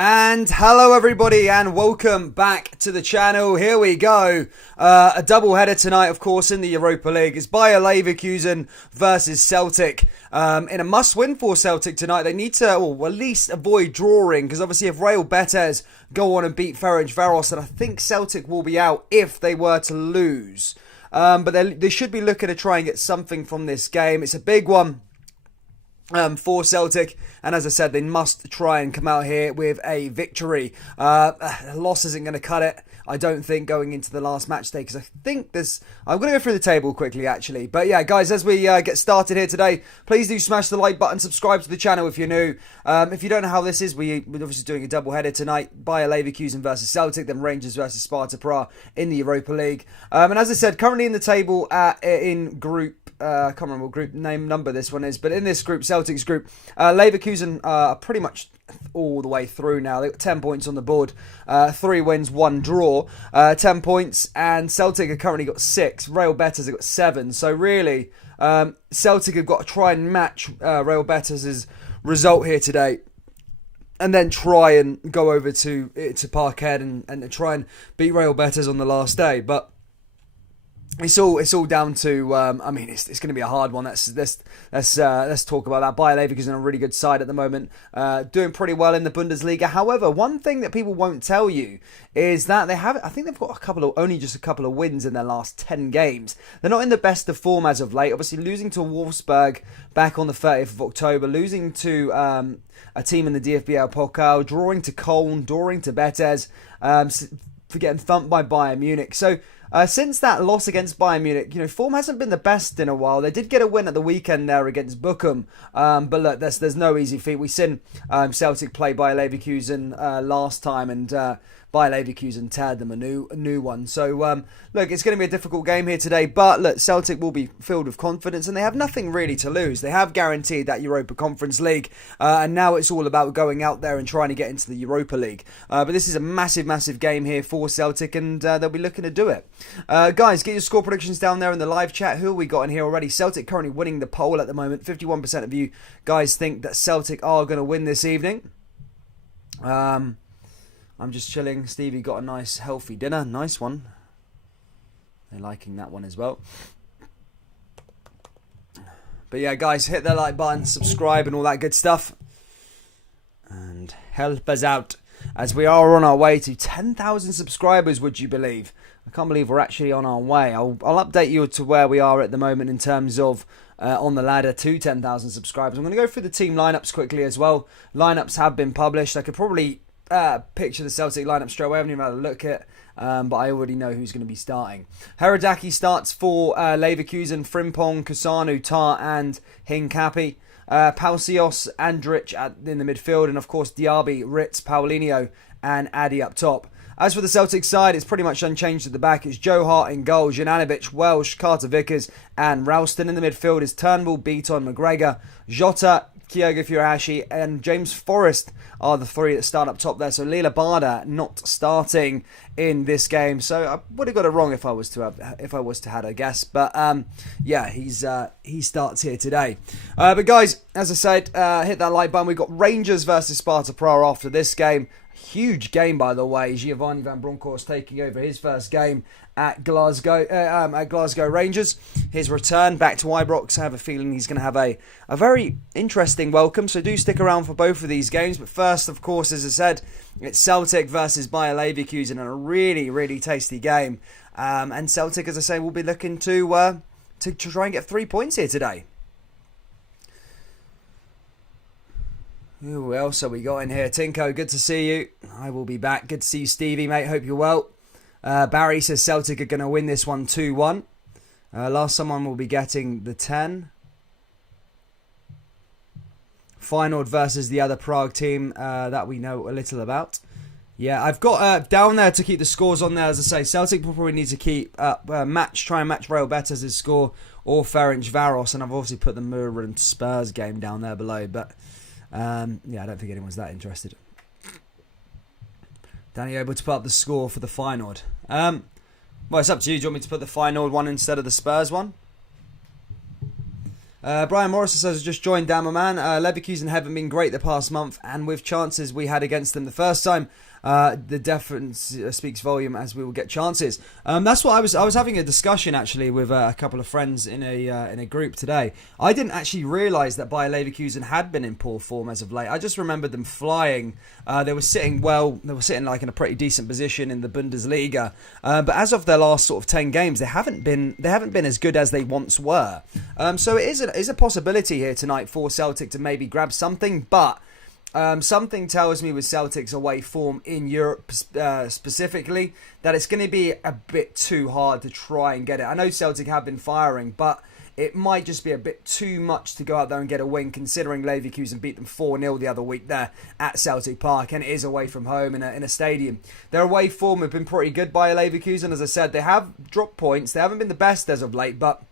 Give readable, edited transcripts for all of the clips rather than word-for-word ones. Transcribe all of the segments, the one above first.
And hello everybody and welcome back to the channel. Here we go. A double header tonight, of course, in the Europa League. It's Bayer Leverkusen versus Celtic. In a must-win for Celtic tonight. They need to, or at least avoid drawing, because obviously if Real Betis go on and beat Ferencvaros, then I think Celtic will be out if they were to lose. But they should be looking to try and get something from this game. It's a big one for Celtic, and as I said, they must try and come out here with a victory. A loss isn't going to cut it, I don't think, going into the last match day, because I think I'm going to go through the table quickly, actually. But yeah, guys, as we get started here today, please do smash the like button, subscribe to the channel if you're new. If you don't know how this is, we're obviously doing a double header tonight. Bayer Leverkusen versus Celtic, then Rangers versus Sparta Prague in the Europa League. And as I said, currently in the table in group, I can't remember what group number this one is, but in this group, Celtic's group, Leverkusen are pretty much all the way through now. They've got 10 points on the board, 3 wins, 1 draw, 10 points, and Celtic have currently got 6. Real Betis have got 7. So really, Celtic have got to try and match Real Betis' result here today, and then try and go over to Parkhead and try and beat Real Betis on the last day. But it's all down to. I mean, it's going to be a hard one. Let's talk about that. Bayer Leverkusen are a really good side at the moment, doing pretty well in the Bundesliga. However, one thing that people won't tell you is that I think they've got only just a couple of wins in their last 10 games. They're not in the best of form as of late. Obviously, losing to Wolfsburg back on the 30th of October, losing to a team in the DFB Pokal, drawing to Köln, drawing to Betis, for getting thumped by Bayern Munich. So. Since that loss against Bayern Munich, form hasn't been the best in a while. They did get a win at the weekend there against Bochum, but look, there's no easy feat. We've seen Celtic play Bayer Leverkusen last time, and Bayer Leverkusen teared them a new one. So look, it's going to be a difficult game here today, but look, Celtic will be filled with confidence, and they have nothing really to lose. They have guaranteed that Europa Conference League, and now it's all about going out there and trying to get into the Europa League. But this is a massive game here for Celtic, and they'll be looking to do it. Guys, get your score predictions down there in the live chat. Who have we got in here already? Celtic currently winning the poll at the moment. 51% of you guys think that Celtic are going to win this evening. I'm just chilling. Stevie got a nice healthy dinner. Nice one. They're liking that one as well. But yeah, guys, hit the like button, subscribe and all that good stuff. And help us out, as we are on our way to 10,000 subscribers, would you believe? I can't believe we're actually on our way. I'll update you to where we are at the moment in terms of on the ladder to 10,000 subscribers. I'm going to go through the team lineups quickly as well. Lineups have been published. I could probably picture the Celtic lineup straight away. I haven't even had a look at it, but I already know who's going to be starting. Herodaki starts for Leverkusen, Frimpong, Kusanu, Tar and Hincapi. Pausios, Andrich in the midfield, and of course Diaby, Ritz, Paulinho and Addy up top. As for the Celtic side, it's pretty much unchanged at the back. It's Joe Hart in goal, Janovic, Welsh, Carter Vickers and Ralston. In the midfield is Turnbull, Beaton, McGregor, Jota, Kyogo Furuhashi and James Forrest are the 3 that start up top there. So Lila Barda not starting in this game. So I would have got it wrong if I was to have a guess. But yeah, he starts here today. But guys, as I said, hit that like button. We've got Rangers versus Sparta Prague after this game. Huge game, by the way. Giovanni Van Bronckhorst taking over his first game at Glasgow Rangers. His return back to Ibrox. I have a feeling he's going to have a very interesting welcome. So do stick around for both of these games. But first, of course, as I said, it's Celtic versus Bayer Leverkusen, and a really tasty game. And Celtic, as I say, will be looking to try and get 3 points here today. Who else have we got in here? Tinko, good to see you. I will be back. Good to see you, Stevie, mate. Hope you're well. Barry says Celtic are going to win this one 2-1. Last someone will be getting the 10. Feyenoord versus the other Prague team that we know a little about. Yeah, I've got down there to keep the scores on there. As I say, Celtic will probably need to keep try and match Real Betis' score or Ferencvaros, and I've obviously put the Mura and Spurs game down there below, but yeah, I don't think anyone's that interested. Danny able to put up the score for the Feyenoord. Well, it's up to you. Do you want me to put the Feyenoord one instead of the Spurs one? Brian Morrison says, just joined down, my man. Leverkusen haven't been great the past month, and with chances we had against them the first time, the difference speaks volume as we will get chances. That's what I was having a discussion actually with a couple of friends in a group today. I didn't actually realise that Bayer Leverkusen had been in poor form as of late. I just remembered them flying. They were sitting well. They were sitting like in a pretty decent position in the Bundesliga. But as of their last sort of 10 games, they haven't been as good as they once were. So it is a possibility here tonight for Celtic to maybe grab something, but something tells me with Celtic's away form in Europe specifically that it's going to be a bit too hard to try and get it. I know Celtic have been firing, but it might just be a bit too much to go out there and get a win, considering Leverkusen beat them 4-0 the other week there at Celtic Park, and it is away from home in a stadium. Their away form have been pretty good by Leverkusen. As I said, they have dropped points. They haven't been the best as of late, but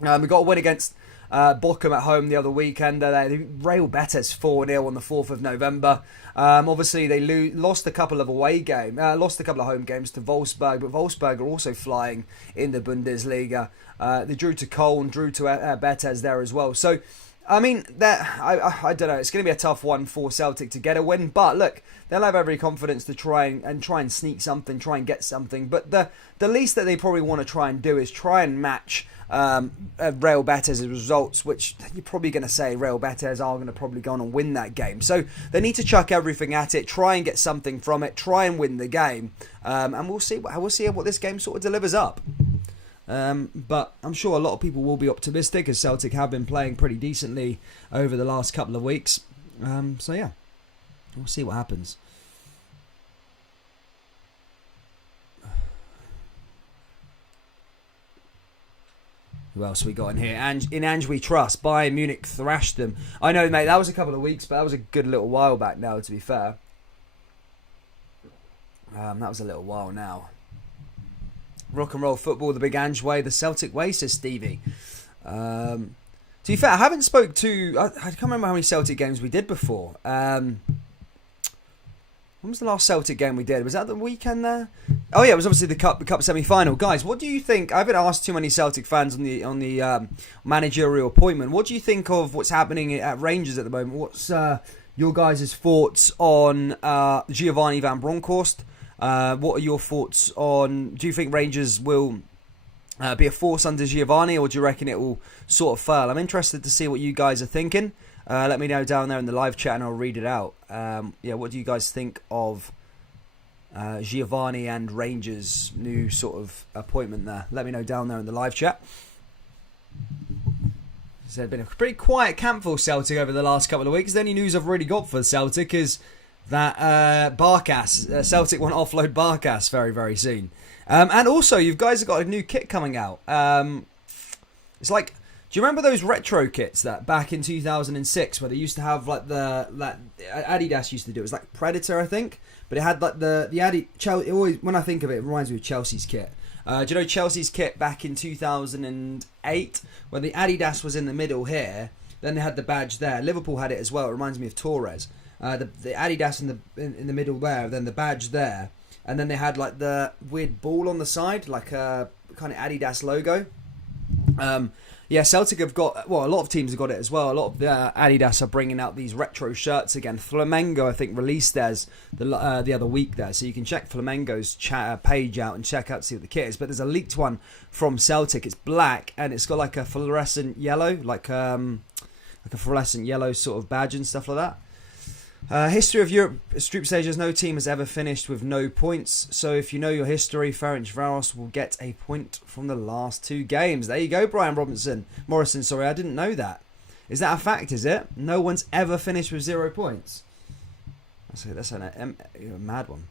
we got a win against Bochum at home the other weekend. They railed Betis 4-0 on the 4th of November. Obviously, they lost a couple of lost a couple of home games to Wolfsburg, but Wolfsburg are also flying in the Bundesliga. They drew to Köln, drew to Betis there as well. So, I mean, I don't know. It's going to be a tough one for Celtic to get a win, but look, they'll have every confidence to try and sneak something, try and get something. But the least that they probably want to try and do is try and match Real Betis' results, which you're probably going to say Real Betis are going to probably go on and win that game. So they need to chuck everything at it, try and get something from it, try and win the game, and we'll see what this game sort of delivers up. But I'm sure a lot of people will be optimistic, as Celtic have been playing pretty decently over the last couple of weeks. So yeah, we'll see what happens. Who else we got in here? In Ange we trust. Bayern Munich thrashed them. I know, mate, that was a couple of weeks, but that was a good little while back now, to be fair. That was a little while now. Rock and roll football, the big Ange way, the Celtic way, says Stevie. To be fair, I haven't spoke to... I can't remember how many Celtic games we did before. When was the last Celtic game we did? Was that the weekend there? Oh yeah, it was obviously the cup semi-final. Guys, what do you think? I haven't asked too many Celtic fans on the managerial appointment. What do you think of what's happening at Rangers at the moment? What's your guys' thoughts on Giovanni van Bronckhorst? What are your thoughts on... Do you think Rangers will be a force under Giovanni, or do you reckon it will sort of fail? I'm interested to see what you guys are thinking. Let me know down there in the live chat and I'll read it out. What do you guys think of Giovanni and Rangers' new sort of appointment there? Let me know down there in the live chat. So it's been a pretty quiet camp for Celtic over the last couple of weeks. The only news I've really got for Celtic is that Barkas, Celtic want to offload Barkas very, very soon. And also, you guys have got a new kit coming out. It's like... Do you remember those retro kits that back in 2006 where they used to have like Adidas used to do? It was like Predator, I think, but it had like the Chelsea. Always when I think of it, it reminds me of Chelsea's kit. Do you know Chelsea's kit back in 2008 when the Adidas was in the middle here? Then they had the badge there. Liverpool had it as well. It reminds me of Torres. The Adidas in the middle there, then the badge there, and then they had like the weird ball on the side, like a kind of Adidas logo. Yeah, Celtic have got... Well, a lot of teams have got it as well. A lot of Adidas are bringing out these retro shirts again. Flamengo, I think, released theirs the other week there. So you can check Flamengo's page out and check out to see what the kit is. But there's a leaked one from Celtic. It's black and it's got like a fluorescent yellow. Like a fluorescent yellow sort of badge and stuff like that. History of Europe group stages, no team has ever finished with no points. So if you know your history, Ferencváros will get a point from the last two games. There you go, Brian Morrison, sorry, I didn't know that. Is that a fact, is it? No one's ever finished with 0 points. That's a mad one.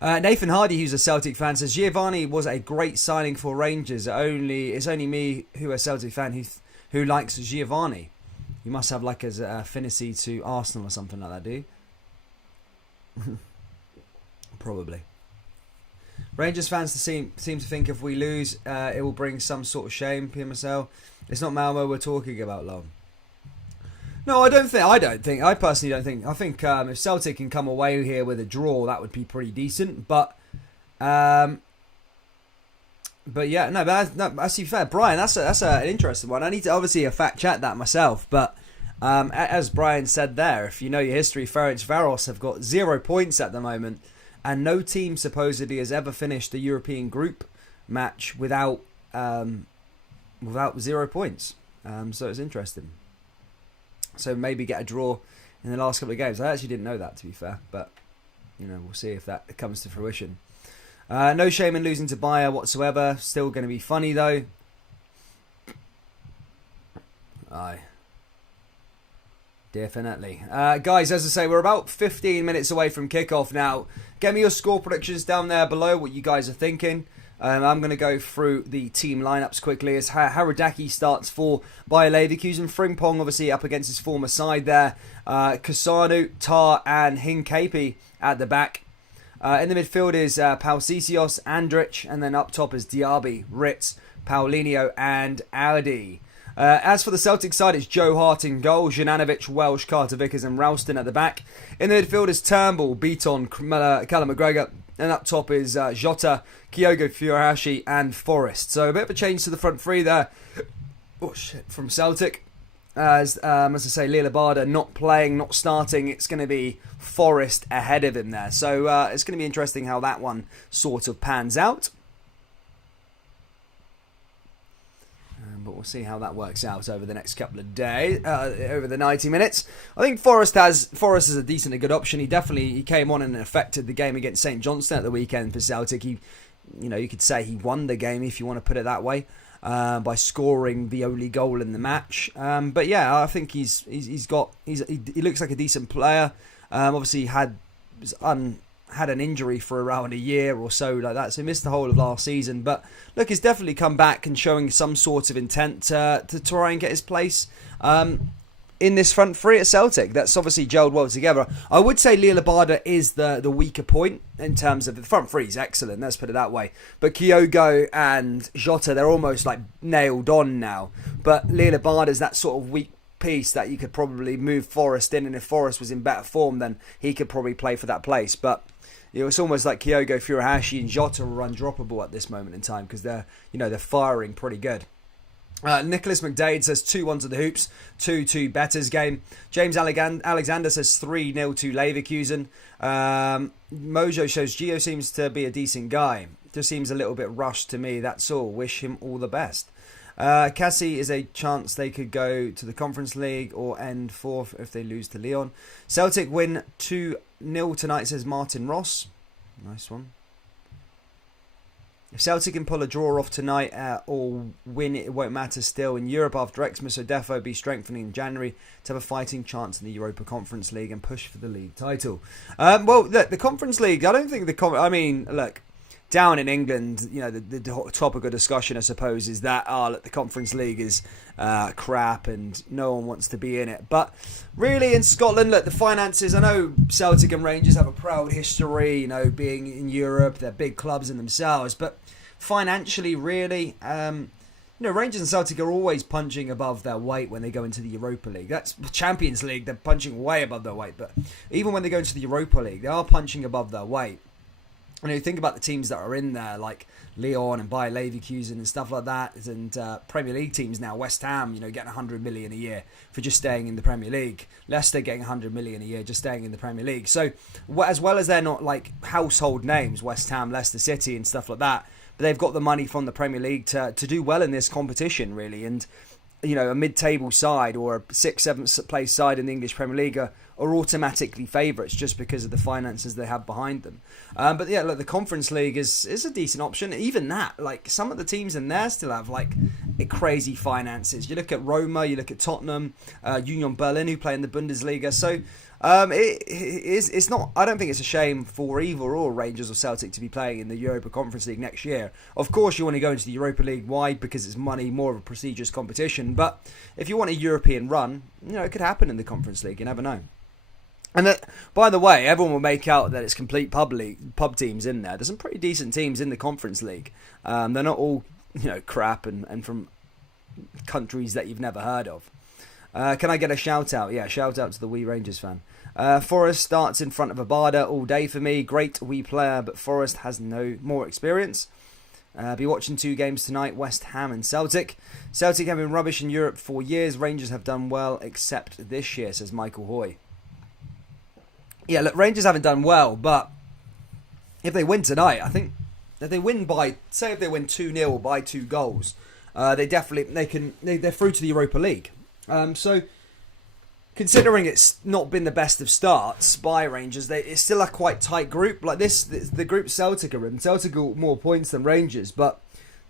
Nathan Hardy, who's a Celtic fan, says Giovanni was a great signing for Rangers. It's only me who a Celtic fan who likes Giovanni. You must have like an affinity to Arsenal or something like that, do you? Probably. Rangers fans seem to think if we lose, it will bring some sort of shame. Pierre Marcel. It's not Malmo we're talking about, Long. No, I personally don't think. I think if Celtic can come away here with a draw, that would be pretty decent. But But yeah, no, but that's fair, Brian. That's an interesting one. I need to obviously fact check that myself, but as Brian said there, if you know your history, Ferencvaros have got 0 points at the moment, and no team supposedly has ever finished a European group match without 0 points. So it's interesting. So maybe get a draw in the last couple of games. I actually didn't know that, to be fair, but we'll see if that comes to fruition. No shame in losing to Bayer whatsoever. Still going to be funny though. Aye. Definitely. Guys, as I say, we're about 15 minutes away from kickoff now. Get me your score predictions down there below, what you guys are thinking. I'm going to go through the team lineups quickly as Haradaki starts for Bayer Leverkusen. Frimpong obviously up against his former side there. Kasanu, Tar and Hincapi at the back. In the midfield is Pausisios, Andrich, and then up top is Diaby, Ritz, Paulinho and Audi. As for the Celtic side, it's Joe Hart in goal, Jananovic, Welsh, Carter Vickers and Ralston at the back. In the midfield is Turnbull, Beaton, Callum McGregor, and up top is Jota, Kyogo Furuhashi and Forrest. So a bit of a change to the front three there from Celtic. As I say, Lila Barda not playing, not starting. It's going to be Forrest ahead of him there. So it's going to be interesting how that one sort of pans out. But we'll see how that works out over the next couple of days, over the 90 minutes. I think Forrest is a decent and good option. He came on and affected the game against St Johnstone at the weekend for Celtic. You could say he won the game if you want to put it that way. By scoring the only goal in the match. But yeah, I think he looks like a decent player. Obviously had an injury for around a year or so like that, so he missed the whole of last season. But look, he's definitely come back and showing some sort of intent to try and get his place in this front three at Celtic. That's obviously gelled well together. I would say Lila Barda is the weaker point in terms of the front three is excellent, let's put it that way. But Kyogo and Jota, they're almost like nailed on now. But Lila Barda is that sort of weak piece that you could probably move Forrest in, and if Forrest was in better form, then he could probably play for that place. But it's almost like Kyogo Furuhashi and Jota are undroppable at this moment in time because they're firing pretty good. Nicholas McDade says 2-1 to the Hoops, 2-2 Betters game. James Alexander says 3-0 to Leverkusen. Mojo shows Gio seems to be a decent guy. Just seems a little bit rushed to me, that's all. Wish him all the best. Cassie is a chance they could go to the Conference League or end fourth if they lose to Lyon. Celtic win 2-0 tonight, says Martin Ross. Nice one. If Celtic can pull a draw off tonight or win, it won't matter still. In Europe after Xmas, so defo be strengthening in January to have a fighting chance in the Europa Conference League and push for the league title. Well, look, the Conference League, I don't think look, down in England, the topic of discussion, I suppose, is that the Conference League is crap and no one wants to be in it. But really, in Scotland, look, the finances. I know Celtic and Rangers have a proud history, being in Europe. They're big clubs in themselves, but financially, really, Rangers and Celtic are always punching above their weight when they go into the Europa League. That's the Champions League; they're punching way above their weight. But even when they go into the Europa League, they are punching above their weight. And you think about the teams that are in there, like Lyon and Bayer Leverkusen and stuff like that, and Premier League teams now, West Ham, getting 100 million a year for just staying in the Premier League. Leicester getting 100 million a year just staying in the Premier League. So, as well as they're not like household names, West Ham, Leicester City and stuff like that, but they've got the money from the Premier League to do well in this competition, really. And, a mid-table side or a 6th, 7th place side in the English Premier League are automatically favourites just because of the finances they have behind them. But yeah, look, the Conference League is a decent option. Even that, like some of the teams in there still have like crazy finances. You look at Roma, you look at Tottenham, Union Berlin, who play in the Bundesliga. So it's not. I don't think it's a shame for either or Rangers or Celtic to be playing in the Europa Conference League next year. Of course, you want to go into the Europa League. Why? Because it's money, more of a prestigious competition. But if you want a European run, it could happen in the Conference League. You never know. And by the way, everyone will make out that it's complete pub teams in there. There's some pretty decent teams in the Conference League. They're not all crap and from countries that you've never heard of. Can I get a shout out? Yeah, shout out to the Wee Rangers fan. Forrest starts in front of Abada all day for me. Great wee player, but Forrest has no more experience. Be watching 2 games tonight, West Ham and Celtic. Celtic have been rubbish in Europe for years. Rangers have done well, except this year, says Michael Hoy. Yeah, look, Rangers haven't done well, but if they win tonight, I think if they win by, say if they win 2-0 or by 2 goals, they're through to the Europa League. So considering it's not been the best of starts by Rangers, it's still a quite tight group. Like the group Celtic are in. Celtic got more points than Rangers, but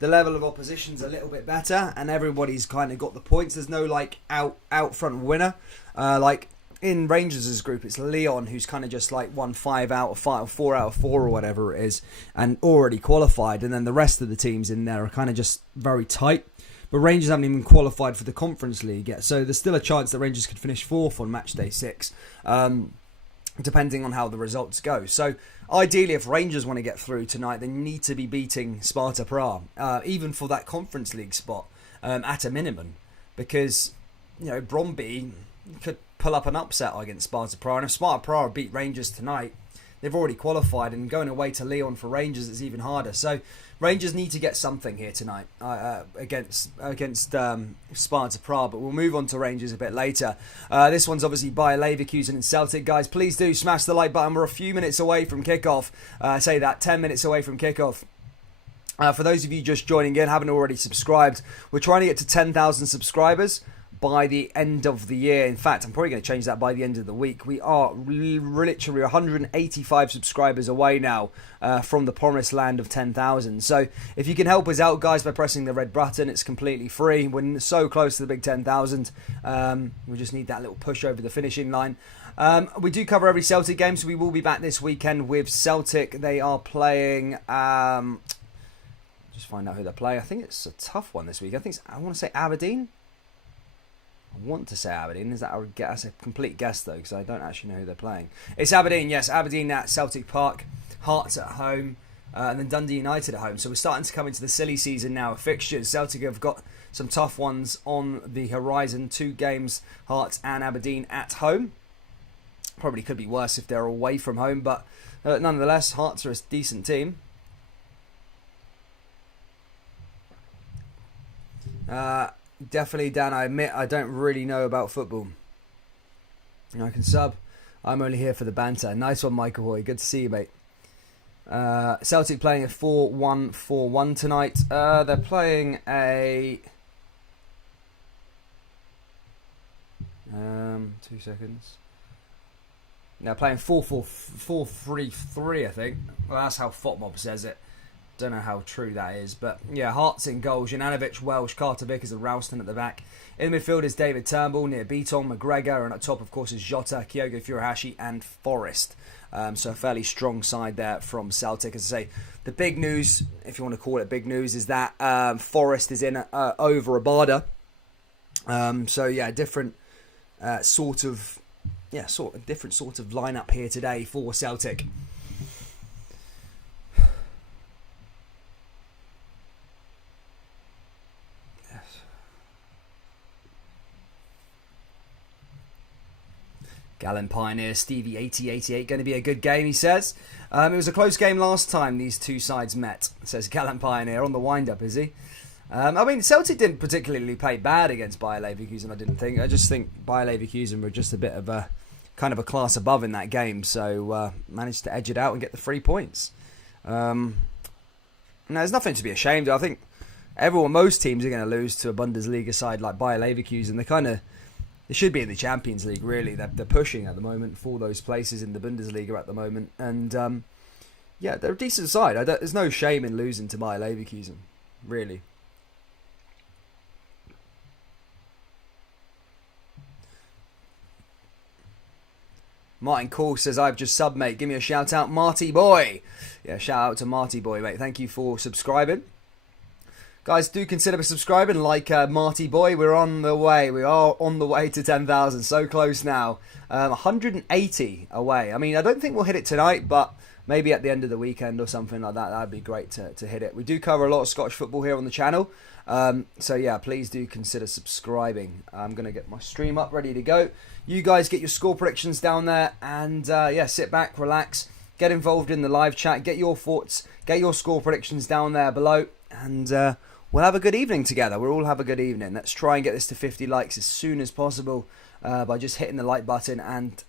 the level of opposition's a little bit better, and everybody's kind of got the points. There's no like out front winner. Like in Rangers' group, it's Leon who's kind of just like won 5 out of 5 or 4 out of 4 or whatever it is, and already qualified. And then the rest of the teams in there are kind of just very tight. But Rangers haven't even qualified for the Conference League yet, so there's still a chance that Rangers could finish 4th on match day 6, depending on how the results go. So ideally, if Rangers want to get through tonight, they need to be beating Sparta Prague, even for that Conference League spot, at a minimum, because Brøndby could pull up an upset against Sparta Prague, and if Sparta Prague beat Rangers tonight, they've already qualified, and going away to Lyon for Rangers is even harder. So Rangers need to get something here tonight against Sparta Prague, but we'll move on to Rangers a bit later. This one's obviously Bayer Leverkusen and Celtic. Guys, please do smash the like button. We're a few minutes away from kickoff. 10 minutes away from kickoff. For those of you just joining in, haven't already subscribed, we're trying to get to 10,000 subscribers by the end of the year. In fact, I'm probably going to change that by the end of the week. We are literally 185 subscribers away now from the promised land of 10,000. So if you can help us out, guys, by pressing the red button, it's completely free. We're so close to the big 10,000. We just need that little push over the finishing line. We do cover every Celtic game, so we will be back this weekend with Celtic. They are playing... just find out who they're playing. I think it's a tough one this week. I want to say Aberdeen. I want to say Aberdeen. That's a complete guess, though, because I don't actually know who they're playing. It's Aberdeen, yes. Aberdeen at Celtic Park. Hearts at home. And then Dundee United at home. So we're starting to come into the silly season now of fixtures. Celtic have got some tough ones on the horizon. 2 games, Hearts and Aberdeen at home. Probably could be worse if they're away from home. But nonetheless, Hearts are a decent team. Definitely, Dan, I admit I don't really know about football. I can sub. I'm only here for the banter. Nice one, Michael Hoy. Good to see you, mate. Celtic playing a 4-1-4-1 tonight. They're playing a... 2 seconds. They're playing 4-4-3-3, I think. Well, that's how FotMob says it. Don't know how true that is, but yeah, Hearts in goal. Janovic, Welsh, Carter Vickers and Ralston at the back. In the midfield is David Turnbull, near Beaton, McGregor, and at top, of course, is Jota, Kyogo Furuhashi and Forrest. So a fairly strong side there from Celtic. As I say, the big news, if you want to call it big news, is that Forrest is in over Abada. So yeah, different sort of lineup here today for Celtic. Gallon Pioneer, Stevie 8088, going to be a good game, he says. It was a close game last time these two sides met, says Gallon Pioneer, on the wind-up, is he? I mean, Celtic didn't particularly play bad against Bayer Leverkusen, I didn't think. I just think Bayer Leverkusen were just a bit of a kind of a class above in that game, so managed to edge it out and get the 3 points. Now, there's nothing to be ashamed of. I think most teams are going to lose to a Bundesliga side like Bayer Leverkusen. They should be in the Champions League, really. They're pushing at the moment for those places in the Bundesliga at the moment. And, yeah, they're a decent side. There's no shame in losing to Bayer Leverkusen, really. Martin Call says, I've just subbed, mate. Give me a shout out, Marty Boy. Yeah, shout out to Marty Boy, mate. Thank you for subscribing. Guys, do consider subscribing like Marty Boy. We're on the way. We are on the way to 10,000. So close now. 180 away. I mean, I don't think we'll hit it tonight, but maybe at the end of the weekend or something like that. That'd be great to hit it. We do cover a lot of Scottish football here on the channel. So, yeah, please do consider subscribing. I'm going to get my stream up, ready to go. You guys get your score predictions down there. And, yeah, sit back, relax. Get involved in the live chat. Get your thoughts. Get your score predictions down there below. and we'll have a good evening together. We'll all have a good evening. Let's try and get this to 50 likes as soon as possible by just hitting the like button and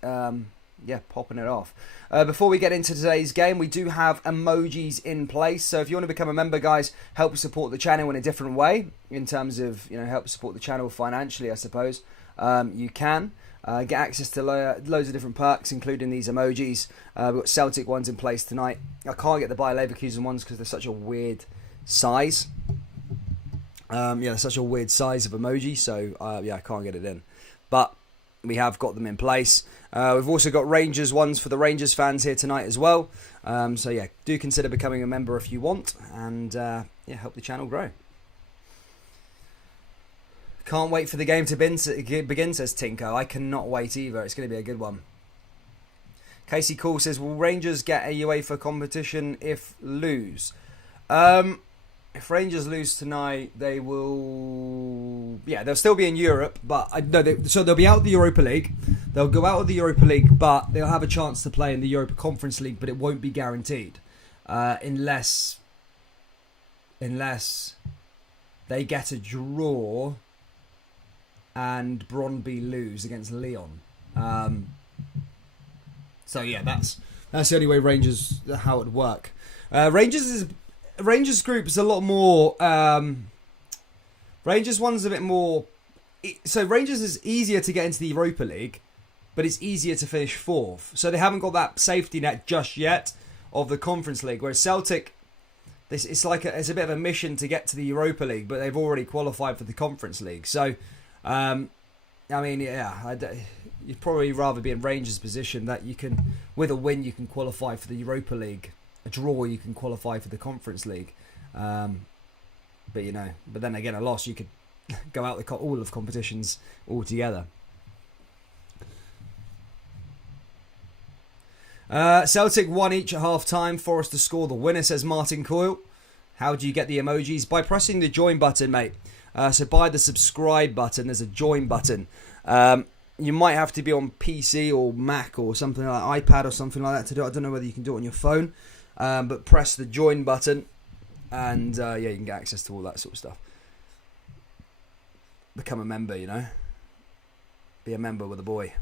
popping it off. Before we get into today's game, we do have emojis in place. So if you want to become a member, guys, help support the channel in a different way in terms of, help support the channel financially, I suppose. You can get access to loads of different perks, including these emojis. We've got Celtic ones in place tonight. I can't get the Bayer Leverkusen ones because they're such a weird size. They're such a weird size of emoji, so I can't get it in. But we have got them in place. We've also got Rangers ones for the Rangers fans here tonight as well. Do consider becoming a member if you want, and help the channel grow. Can't wait for the game to begin, says Tinko. I cannot wait either. It's going to be a good one. Casey Call says, will Rangers get a UEFA competition if lose? If Rangers lose tonight, they will... Yeah, they'll still be in Europe, but... So they'll be out of the Europa League. They'll go out of the Europa League, but they'll have a chance to play in the Europa Conference League, but it won't be guaranteed. Unless they get a draw and Brøndby lose against Lyon. That's the only way Rangers... how it would work. Rangers group is a lot more... Rangers one's a bit more... So Rangers is easier to get into the Europa League, but it's easier to finish fourth. So they haven't got that safety net just yet of the Conference League. Whereas Celtic, it's a bit of a mission to get to the Europa League, but they've already qualified for the Conference League. So, you'd probably rather be in Rangers' position that you can, with a win, you can qualify for the Europa League. A draw, you can qualify for the Conference League. But then again, a loss, you could go out all of competitions altogether. Celtic won each at half time. Forrest to score the winner, says Martin Coyle. How do you get the emojis? By pressing the join button, mate. So by the subscribe button, there's a join button. You might have to be on PC or Mac or something like iPad or something like that to do it. I don't know whether you can do it on your phone. But press the join button and you can get access to all that sort of stuff. Become a member, Be a member with a boy.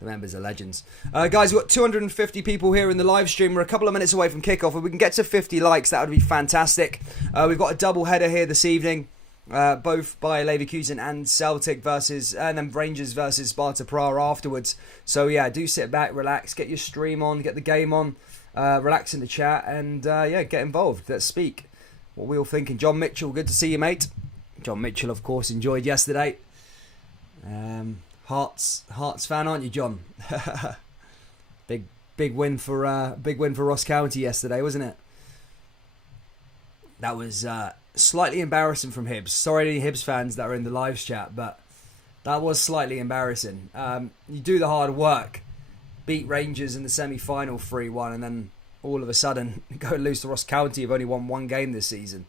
The members are legends. Guys, we've got 250 people here in the live stream. We're a couple of minutes away from kickoff. If we can get to 50 likes, that would be fantastic. We've got a double header here this evening. Both Bayer Leverkusen and Celtic and then Rangers versus Sparta Prague afterwards. So do sit back, relax, get your stream on, get the game on, relax in the chat, and get involved. Let's speak. What we all thinking? John Mitchell, good to see you, mate. John Mitchell, of course, enjoyed yesterday. Hearts fan, aren't you, John? big win for Ross County yesterday, wasn't it? That was slightly embarrassing from Hibs. Sorry to any Hibs fans that are in the live chat, but that was slightly embarrassing. You do the hard work, beat Rangers in the semi-final 3-1, and then all of a sudden go and lose to Ross County, who've only won one game this season.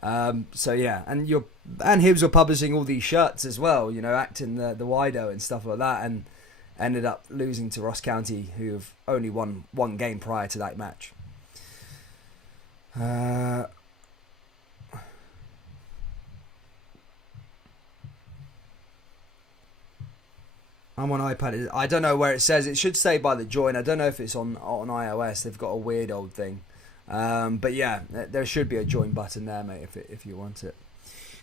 And Hibs were publishing all these shirts as well, acting the Wido and stuff like that, and ended up losing to Ross County, who have only won one game prior to that match. I'm on iPad. I don't know where it says. It should say by the join. I don't know if it's on iOS. They've got a weird old thing. There should be a join button there, mate, if you want it.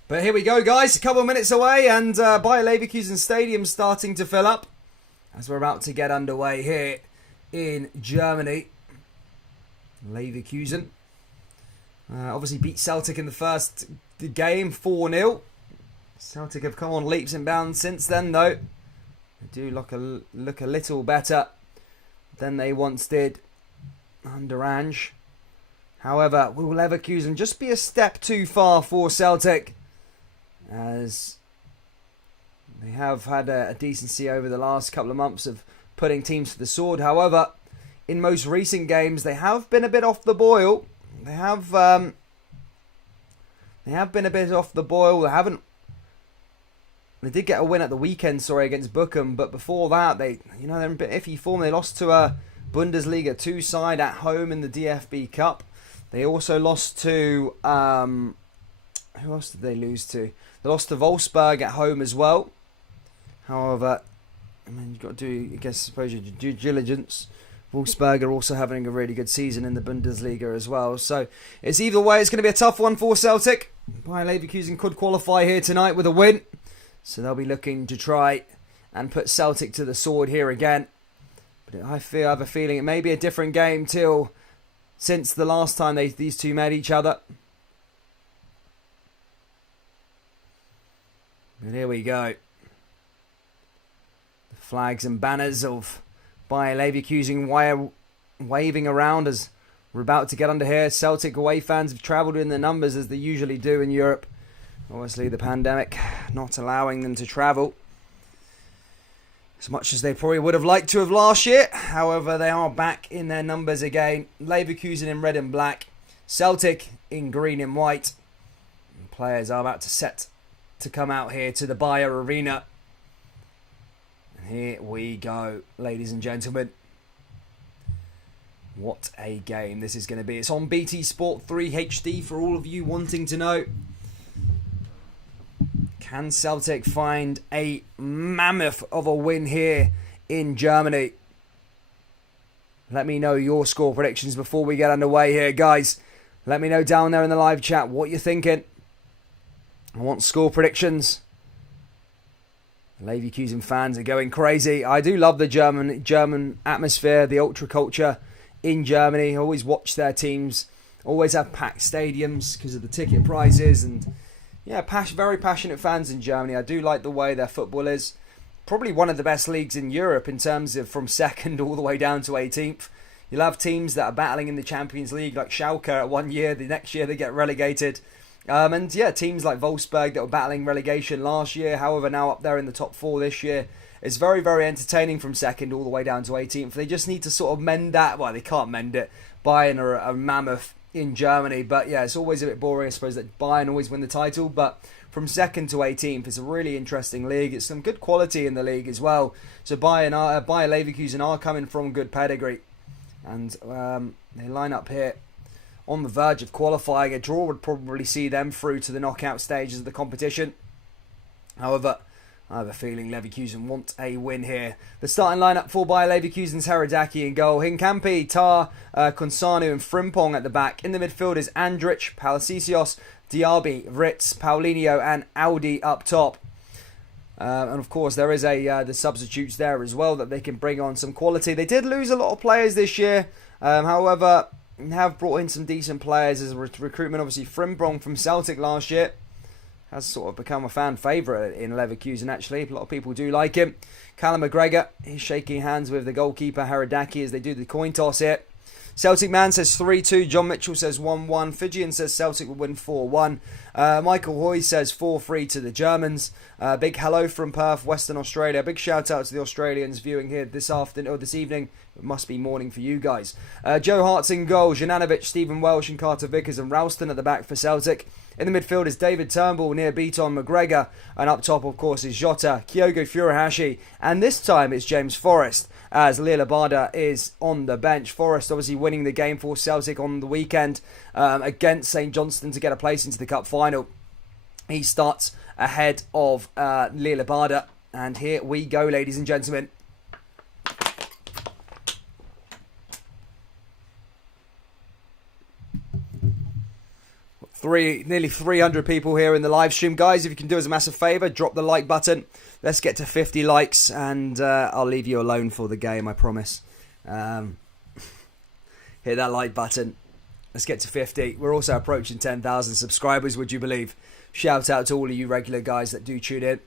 But here we go, guys. A couple of minutes away, and Bayer Leverkusen Stadium starting to fill up as we're about to get underway here in Germany. Leverkusen obviously beat Celtic in the first game 4-0. Celtic have come on leaps and bounds since then, though. They do look a little better than they once did under Ange. However, will Leverkusen just be a step too far for Celtic, as they have had a decency over the last couple of months of putting teams to the sword. However, in most recent games, they have been a bit off the boil. They have been a bit off the boil. They did get a win at the weekend, against Bochum, but before that, they're in a bit iffy form. They lost to a Bundesliga 2 side at home in the DFB Cup. They also lost to who else did they lose to? They lost to Wolfsburg at home as well. However, I mean, you've got to do, I suppose, your due diligence. Wolfsburg are also having a really good season in the Bundesliga as well. So it's either way, it's going to be a tough one for Celtic. Bayer Leverkusen could qualify here tonight with a win. So they'll be looking to try and put Celtic to the sword here again. But I have a feeling it may be a different game since the last time these two met each other. But here we go. The flags and banners of Bayer Leverkusen waving around as we're about to get under here. Celtic away fans have travelled in their numbers as they usually do in Europe. Obviously the pandemic not allowing them to travel as much as they probably would have liked to have last year. However, they are back in their numbers again. Leverkusen in red and black, Celtic in green and white. And players are about to come out here to the Bayer Arena. And here we go, ladies and gentlemen. What a game this is going to be. It's on BT Sport 3 HD for all of you wanting to know. Can Celtic find a mammoth of a win here in Germany? Let me know your score predictions before we get underway here, guys. Let me know down there in the live chat what you're thinking. I want score predictions. Leverkusen fans are going crazy. I do love the German atmosphere, the ultra culture in Germany. I always watch their teams. Always have packed stadiums because of the ticket prices and yeah, very passionate fans in Germany. I do like the way their football is. Probably one of the best leagues in Europe in terms of from second all the way down to 18th. You'll have teams that are battling in the Champions League like Schalke at one year. The next year they get relegated. And yeah, teams like Wolfsburg that were battling relegation last year. However, now up there in the top four this year. It's very, very entertaining from second all the way down to 18th. They just need to sort of mend that. Well, they can't mend it. Bayern are a mammoth in Germany, but yeah, it's always a bit boring, I suppose, that Bayern always win the title, but from 2nd to 18th, it's a really interesting league. It's some good quality in the league as well, so Bayer Leverkusen are coming from good pedigree, and they line up here on the verge of qualifying. A draw would probably see them through to the knockout stages of the competition. However, I have a feeling Leverkusen want a win here. The starting lineup for Bayer Leverkusen's Haradaki in goal. Hincapie, Tar, Consanu and Frimpong at the back. In the midfield is Andrich, Palacios, Diaby, Ritz, Paulinho and Audi up top. And of course there is the substitutes there as well that they can bring on some quality. They did lose a lot of players this year. However, have brought in some decent players as a recruitment. Obviously Frimpong from Celtic last year has sort of become a fan favourite in Leverkusen, actually. A lot of people do like him. Callum McGregor, he's shaking hands with the goalkeeper Haradaki as they do the coin toss here. Celtic Man says 3-2. John Mitchell says 1-1. Fijian says Celtic will win 4-1. Michael Hoy says 4-3 to the Germans. Big hello from Perth, Western Australia. Big shout out to the Australians viewing here this afternoon or this evening. It must be morning for you guys. Joe Hart's in goal. Jananovic, Stephen Welsh and Carter Vickers and Ralston at the back for Celtic. In the midfield is David Turnbull near Beaton McGregor. And up top, of course, is Jota, Kyogo Furuhashi. And this time it's James Forrest as Lila Bada is on the bench. Forrest obviously winning the game for Celtic on the weekend against St Johnstone to get a place into the cup final. He starts ahead of Lila Bada. And here we go, ladies and gentlemen. Nearly 300 people here in the live stream. Guys, if you can do us a massive favour, drop the like button. Let's get to 50 likes and I'll leave you alone for the game, I promise. Hit that like button. Let's get to 50. We're also approaching 10,000 subscribers, would you believe? Shout out to all of you regular guys that do tune in.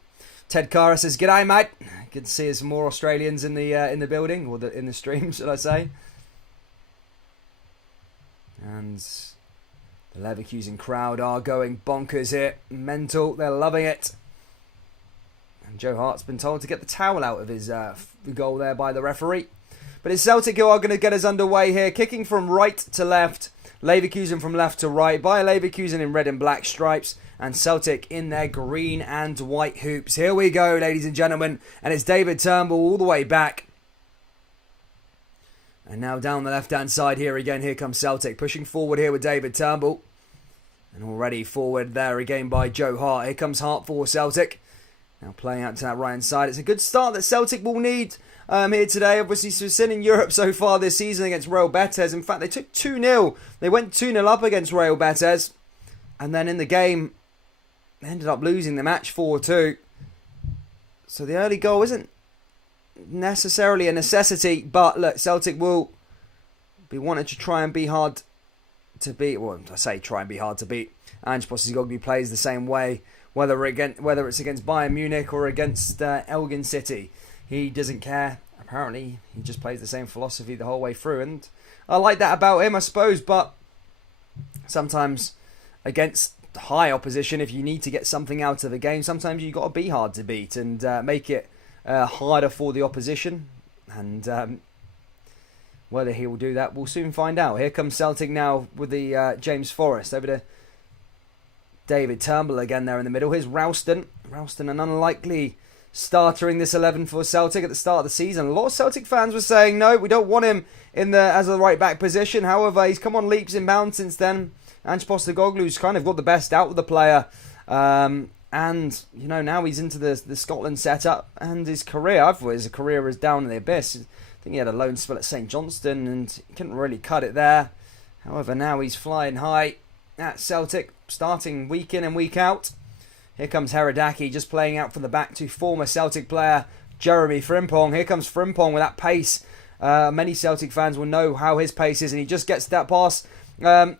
Ted Cara says, "G'day, mate. Good to see some more Australians in the building, or in the stream, should I say?" And the Leverkusen crowd are going bonkers here. Mental. They're loving it. And Joe Hart's been told to get the towel out of his goal there by the referee. But it's Celtic who are going to get us underway here. Kicking from right to left. Leverkusen from left to right. Bayer Leverkusen in red and black stripes. And Celtic in their green and white hoops. Here we go, ladies and gentlemen. And it's David Turnbull all the way back. And now down the left-hand side here again. Here comes Celtic pushing forward here with David Turnbull. And already forward there again by Joe Hart. Here comes Hart for Celtic. Now playing out to that right-hand side. It's a good start that Celtic will need here today. Obviously, we've seen in Europe so far this season against Real Betis. In fact, they took 2-0. They went 2-0 up against Real Betis. And then in the game, they ended up losing the match 4-2. So the early goal isn't necessarily a necessity, but look, Celtic will be wanting to try and be hard to beat. Well, I say try and be hard to beat. Ange Postecoglou plays the same way, whether it's against Bayern Munich or against Elgin City. He doesn't care. Apparently, he just plays the same philosophy the whole way through, and I like that about him, I suppose. But sometimes against high opposition, if you need to get something out of a game, sometimes you've got to be hard to beat and make it harder for the opposition. And whether he will do that, we'll soon find out. Here comes Celtic now with the James Forrest over to David Turnbull again there in the middle. Here's Ralston. Ralston, an unlikely starter in this 11 for Celtic at the start of the season. A lot of Celtic fans were saying, no, we don't want him as a right back position. However, he's come on leaps and bounds since then. Ange Postecoglou's kind of got the best out of the player. And, you know, now he's into the Scotland setup, and his career, I thought his career was down in the abyss. I think he had a loan spell at St Johnstone and he couldn't really cut it there. However, now he's flying high at Celtic, starting week in and week out. Here comes Haradaki just playing out from the back to former Celtic player Jeremy Frimpong. Here comes Frimpong with that pace. Many Celtic fans will know how his pace is, and he just gets that pass and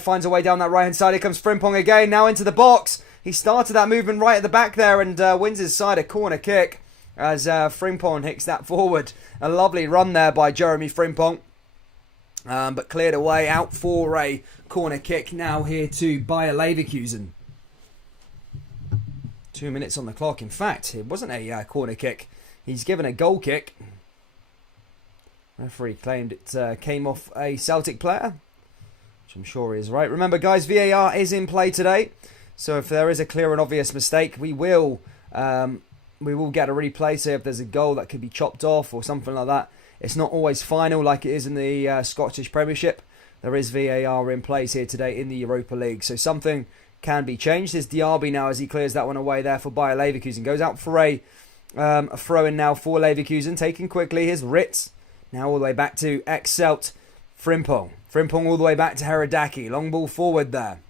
finds a way down that right hand side. Here comes Frimpong again, now into the box. He started that movement right at the back there and wins his side a corner kick as Frimpong hits that forward. A lovely run there by Jeremy Frimpong. But cleared away, out for a corner kick now here to Bayer Leverkusen. 2 minutes on the clock. In fact, it wasn't a corner kick. He's given a goal kick. Referee claimed it came off a Celtic player, which I'm sure is right. Remember, guys, VAR is in play today. So if there is a clear and obvious mistake, we will get a replay. So if there's a goal that could be chopped off or something like that, it's not always final like it is in the Scottish Premiership. There is VAR in place here today in the Europa League. So something can be changed. There's Diaby now as he clears that one away there for Bayer Leverkusen. Goes out for a throw-in now for Leverkusen. Taken quickly. Here's Ritz. Now all the way back to ex-Celt Frimpong. Frimpong all the way back to Haradaki. Long ball forward there.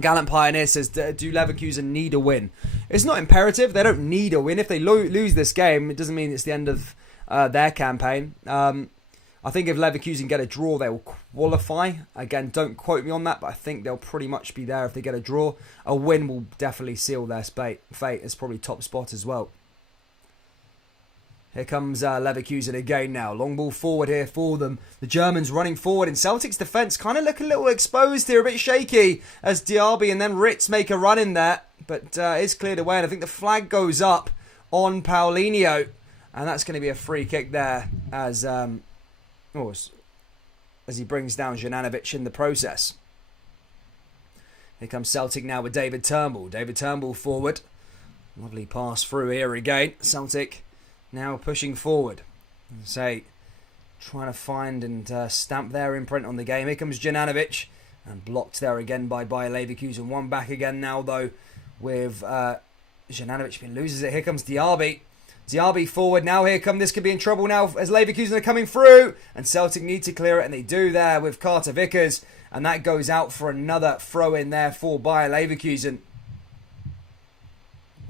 Gallant Pioneer says, do Leverkusen need a win? It's not imperative. They don't need a win. If they lose this game, it doesn't mean it's the end of their campaign. I think if Leverkusen get a draw, they will qualify. Again, don't quote me on that, but I think they'll pretty much be there if they get a draw. A win will definitely seal their fate. It's probably top spot as well. Here comes Leverkusen again now. Long ball forward here for them. The Germans running forward. And Celtic's defence kind of look a little exposed here. A bit shaky as Diaby and then Ritz make a run in there. But it's cleared away. And I think the flag goes up on Paulinho. And that's going to be a free kick there as he brings down Jananovic in the process. Here comes Celtic now with David Turnbull. David Turnbull forward. Lovely pass through here again. Celtic now pushing forward. Trying to find and stamp their imprint on the game. Here comes Jananovic. And blocked there again by Bayer Leverkusen. One back again now though with Jananovic loses it. Here comes Diaby. Diaby forward now. This could be in trouble now as Leverkusen are coming through. And Celtic need to clear it. And they do there with Carter Vickers. And that goes out for another throw in there for Bayer Leverkusen.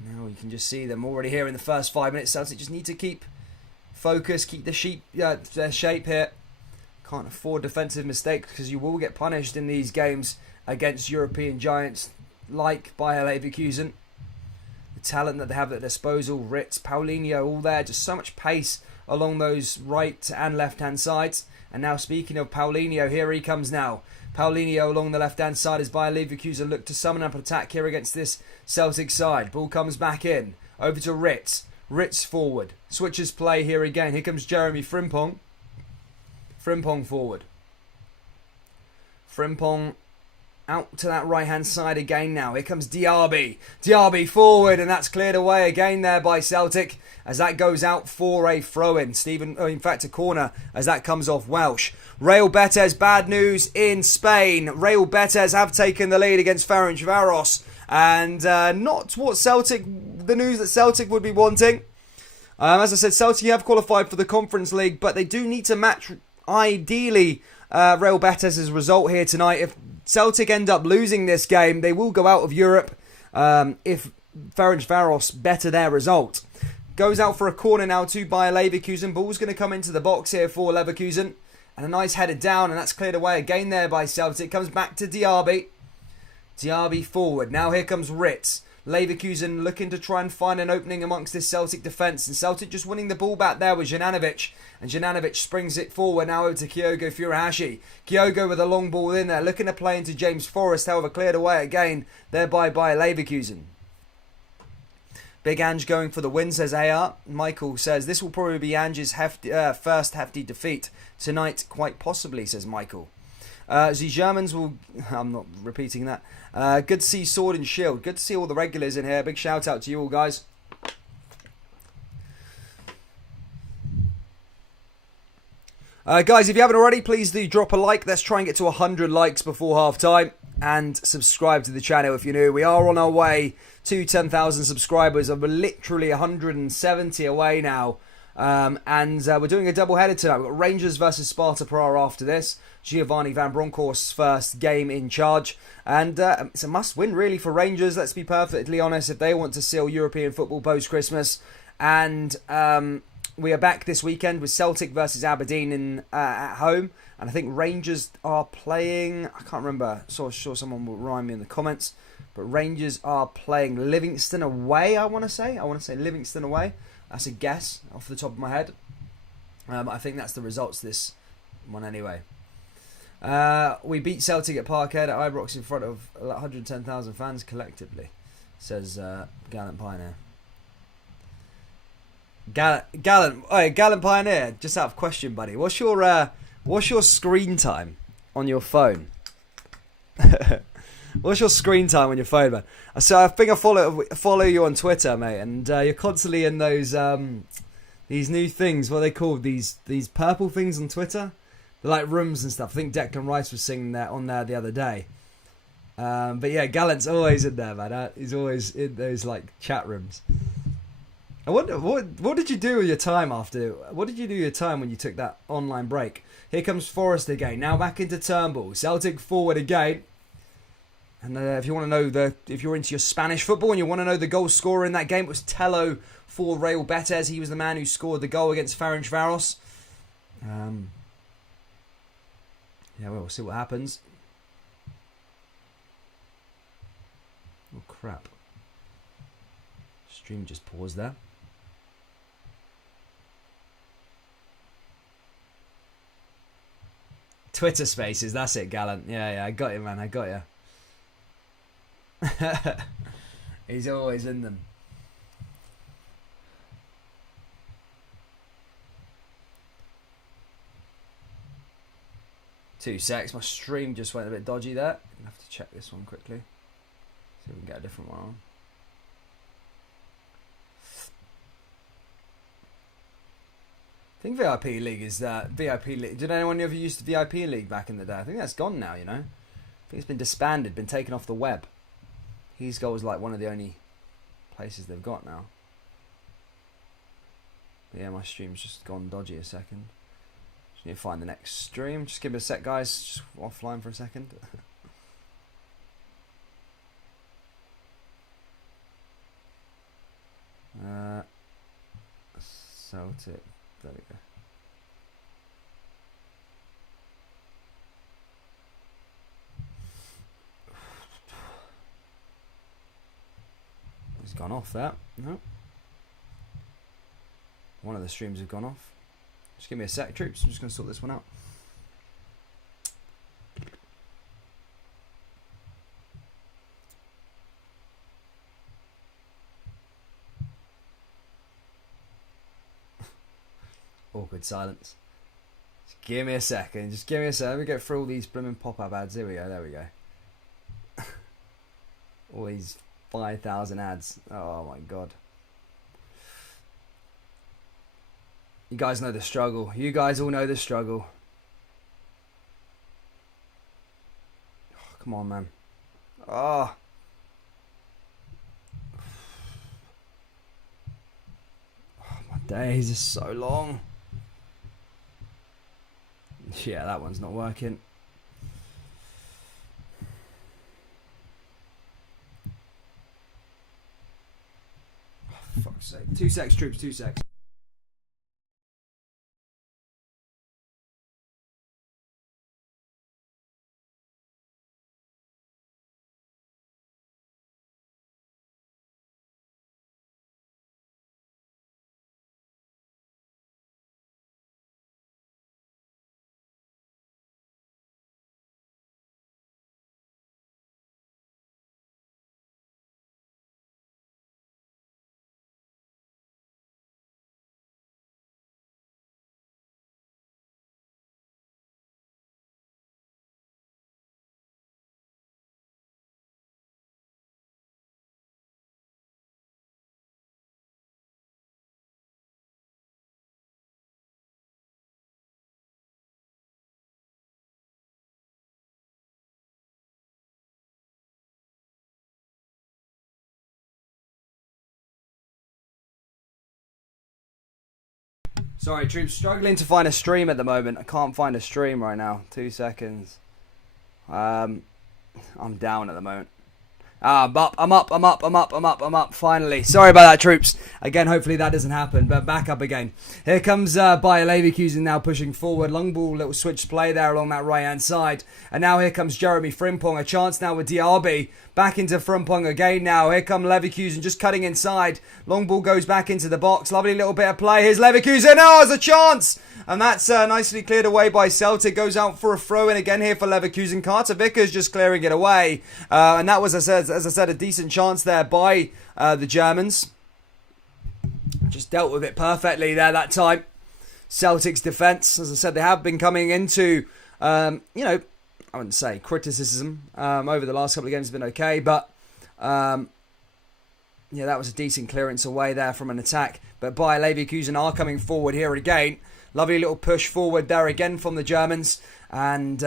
Now you can just see them already here in the first 5 minutes. Celtic just need to keep focus, keep their shape here. Can't afford defensive mistakes because you will get punished in these games against European giants like Bayer Leverkusen. The talent that they have at their disposal, Ritz, Paulinho, all there. Just so much pace along those right and left-hand sides. And now speaking of Paulinho, here he comes now. Paulinho along the left-hand side as Bayer Leverkusen look to summon up an attack here against this Celtic side. Ball comes back in. Over to Ritz. Ritz forward. Switches play here again. Here comes Jeremy Frimpong. Frimpong forward. Frimpong Out to that right-hand side again now. Here comes Diaby. Diaby forward, and that's cleared away again there by Celtic as that goes out for a throw-in. In fact, a corner as that comes off Welsh. Real Betis, bad news in Spain. Real Betis have taken the lead against Ferencvaros, and not what the news that Celtic would be wanting. As I said, Celtic have qualified for the Conference League, but they do need to match, ideally, Real Betis' result here tonight. If Celtic end up losing this game, they will go out of Europe if Ferencvaros better their result. Goes out for a corner now to Bayer Leverkusen. Ball's going to come into the box here for Leverkusen. And a nice header down, and that's cleared away again there by Celtic. Comes back to Diaby. Diaby forward. Now here comes Ritz. Leverkusen looking to try and find an opening amongst this Celtic defence. And Celtic just winning the ball back there with Jananovic. And Jananovic springs it forward now over to Kyogo Furuhashi. Kyogo with a long ball in there. Looking to play into James Forrest. However, cleared away again thereby by Leverkusen. Big Ange going for the win, says AR. Michael says this will probably be Ange's first hefty defeat tonight. Quite possibly, says Michael. The Germans will... I'm not repeating that. Good to see Sword and Shield. Good to see all the regulars in here. Big shout out to you all, guys. Guys, if you haven't already, please do drop a like. Let's try and get to 100 likes before half time. And subscribe to the channel if you're new. We are on our way to 10,000 subscribers. We're literally 170 away now. And we're doing a double header tonight. We've got Rangers versus Sparta Praha after this. Giovanni Van Bronckhorst's first game in charge. And it's a must-win really for Rangers, let's be perfectly honest, if they want to seal European football post-Christmas. And we are back this weekend with Celtic versus Aberdeen at home. And I think Rangers are playing... I can't remember. Sure someone will remind me in the comments. But Rangers are playing Livingston away, I want to say. I want to say Livingston away. That's a guess off the top of my head. I think that's the results this one anyway. We beat Celtic at Parkhead at Ibrox in front of 110,000 fans collectively, says Gallant Pioneer. Gallant Pioneer, just out of question, buddy. What's your screen time on your phone? What's your screen time on your phone, man? So I think I follow you on Twitter, mate, and you're constantly in those these new things. What are they called? These purple things on Twitter. They're like rooms and stuff. I think Declan Rice was singing that on there the other day. But yeah, Gallant's always in there, man. He's always in those like chat rooms. I wonder what did you do with your time after? What did you do with your time when you took that online break? Here comes Forrest again. Now back into Turnbull. Celtic forward again. And if you want to know if you're into your Spanish football and you want to know the goal scorer in that game, it was Tello for Real Betis. He was the man who scored the goal against Ferencvaros. Yeah, well, we'll see what happens. Oh crap! Stream just paused there. Twitter Spaces, that's it, Gallant. Yeah, I got you, man. I got you. He's always in them. Two secs. My stream just went a bit dodgy there. I have to check this one quickly. See if we can get a different one on. I think VIP League is VIP League. Did anyone ever use the VIP League back in the day? I think that's gone now, you know. I think it's been disbanded, been taken off the web. His goal is like one of the only places they've got now. But yeah, my stream's just gone dodgy a second. Just need to find the next stream. Just give me a sec, guys. Just offline for a second. Celtic. There we go. It's gone off that. No. One of the streams have gone off. Just give me a sec, troops. I'm just going to sort this one out. Awkward silence. Just give me a second. Just give me a second. Let me get through all these blooming pop-up ads. Here we go. There we go. All these 5,000 ads. Oh my god. You guys know the struggle. You guys all know the struggle. Oh, come on, man. Oh. My days are so long. Yeah, that one's not working. Oh, fuck's sake. 2 secs, troops, 2 secs. Sorry, troops, struggling to find a stream at the moment. I can't find a stream right now. 2 seconds. I'm down at the moment. I'm up, finally. Sorry about that, troops. Again, hopefully that doesn't happen, but back up again. Here comes Bayer Leverkusen now pushing forward. Long ball, little switch play there along that right-hand side. And now here comes Jeremy Frimpong. A chance now with Diaby. Back into Frimpong again now. Here come Leverkusen just cutting inside. Long ball goes back into the box. Lovely little bit of play. Here's Leverkusen. Oh, there's a chance! And that's nicely cleared away by Celtic. Goes out for a throw-in again here for Leverkusen. Carter Vickers just clearing it away. And that was, as I said, a decent chance there by the Germans. Just dealt with it perfectly there that time. Celtic's defence, as I said, they have been coming into, I wouldn't say criticism. Over the last couple of games has been okay. But, that was a decent clearance away there from an attack. But Bayer Leverkusen are coming forward here again. Lovely little push forward there again from the Germans. And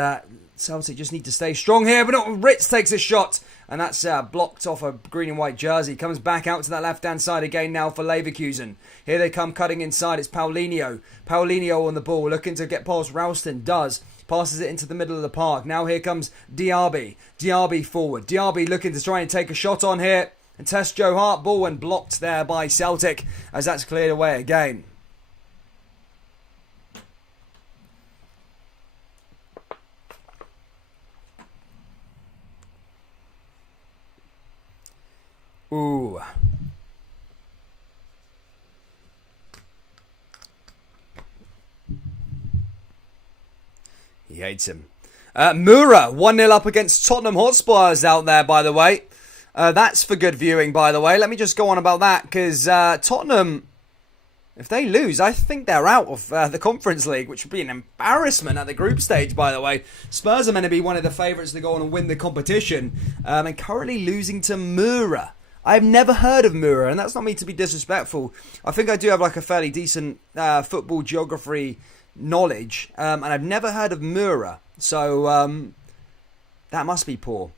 Celtic just need to stay strong here. But not Ritz takes a shot. And that's blocked off a green and white jersey. Comes back out to that left-hand side again now for Leverkusen. Here they come cutting inside. It's Paulinho. Paulinho on the ball. Looking to get past Ralston. Does. Passes it into the middle of the park. Now here comes Diaby. Diaby forward. Diaby looking to try and take a shot on here. And test Joe Hart. Ball and blocked there by Celtic. As that's cleared away again. Ooh. He hates him. Mura, 1-0 up against Tottenham Hotspurs out there, by the way. That's for good viewing, by the way. Let me just go on about that, because Tottenham, if they lose, I think they're out of the Conference League, which would be an embarrassment at the group stage, by the way. Spurs are meant to be one of the favourites to go on and win the competition, and currently losing to Mura. I've never heard of Mura, and that's not me to be disrespectful. I think I do have like a fairly decent football geography knowledge, and I've never heard of Mura, so that must be poor.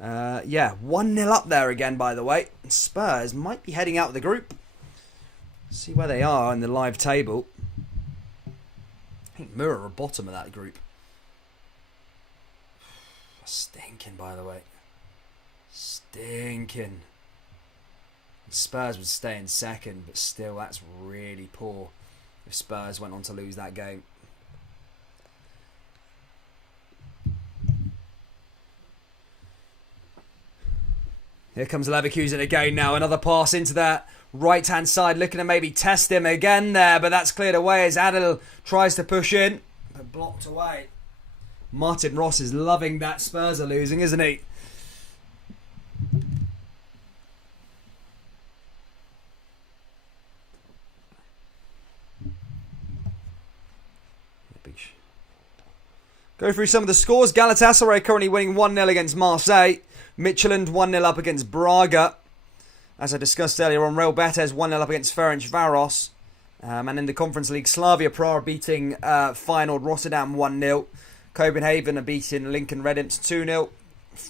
1-0 up there again, by the way. Spurs might be heading out of the group. See where they are in the live table. I think Mura are bottom of that group. Stinking, by the way. Stinking. Spurs would stay in second, but still, that's really poor if Spurs went on to lose that game. Here comes Leverkusen again now. Another pass into that right-hand side, looking to maybe test him again there, but that's cleared away as Adel tries to push in, but blocked away. Martin Ross is loving that Spurs are losing, isn't he? Go through some of the scores. Galatasaray currently winning 1-0 against Marseille. Midtjylland 1-0 up against Braga. As I discussed earlier on, Real Betis 1-0 up against Ferencvaros. And in the Conference League, Slavia Prague beating Feyenoord Rotterdam 1-0. Copenhagen are beating Lincoln Redimps 2-0.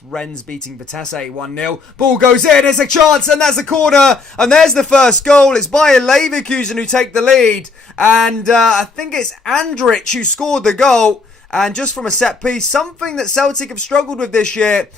Rennes beating Vitesse 1-0. Ball goes in, there's a chance, and that's a corner. And there's the first goal. It's Bayer Leverkusen who take the lead. And I think it's Andrich who scored the goal. And just from a set piece, something that Celtic have struggled with this year,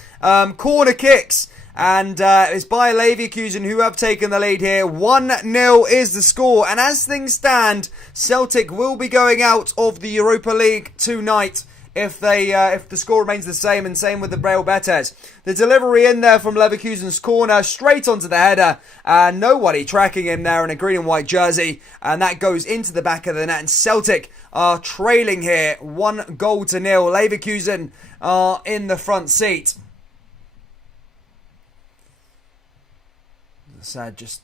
corner kicks. And it's Bayer Leverkusen who have taken the lead here. 1-0 is the score. And as things stand, Celtic will be going out of the Europa League tonight if the score remains the same, and same with the Real Betis. The delivery in there from Leverkusen's corner, straight onto the header, and nobody tracking him there in a green and white jersey, and that goes into the back of the net, and Celtic are trailing here 1-0. Leverkusen are in the front seat. Sad, just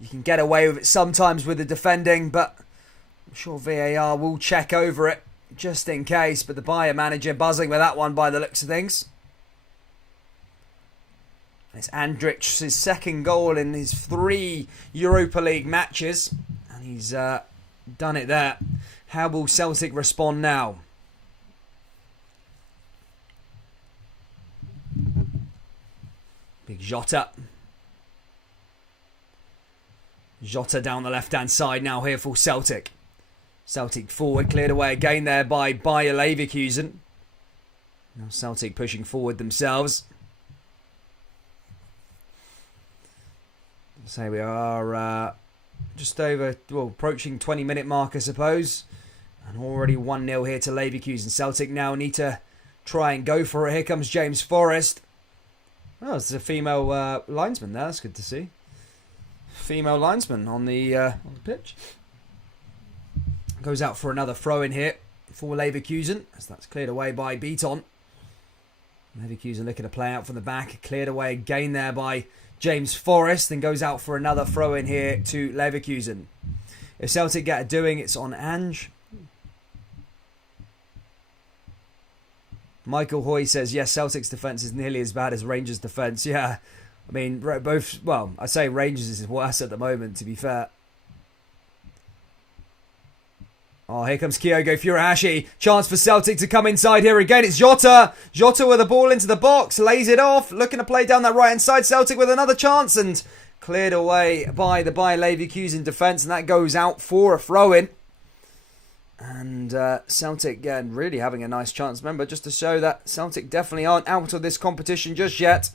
you can get away with it sometimes with the defending, but I'm sure VAR will check over it just in case. But the Bayer manager buzzing with that one by the looks of things. It's Andrich's second goal in his 3 Europa League matches, and he's done it there. How will Celtic respond now? Big Jota. Jota down the left-hand side now here for Celtic. Celtic forward, cleared away again there by Bayer Leverkusen. Now Celtic pushing forward themselves. So we are just over, well, approaching 20-minute mark, I suppose. And already 1-0 here to Leverkusen. Celtic now need to try and go for it. Here comes James Forrest. Oh, it's a female linesman there. That's good to see. Female linesman on the pitch. Goes out for another throw in here for Leverkusen, as that's cleared away by Beaton. Leverkusen looking to play out from the back. Cleared away again there by James Forrest. Then goes out for another throw in here to Leverkusen. If Celtic get a doing, it's on Ange. Michael Hoy says, yes, Celtic's defence is nearly as bad as Rangers' defence. Yeah, I mean, both, well, I say Rangers is worse at the moment, to be fair. Oh, here comes Kyogo Furuhashi. Chance for Celtic to come inside here again. It's Jota. Jota with the ball into the box. Lays it off. Looking to play down that right-hand side. Celtic with another chance. And cleared away by the Bayer Leverkusen defence. And that goes out for a throw-in. And Celtic, again, really having a nice chance. Remember, just to show that Celtic definitely aren't out of this competition just yet.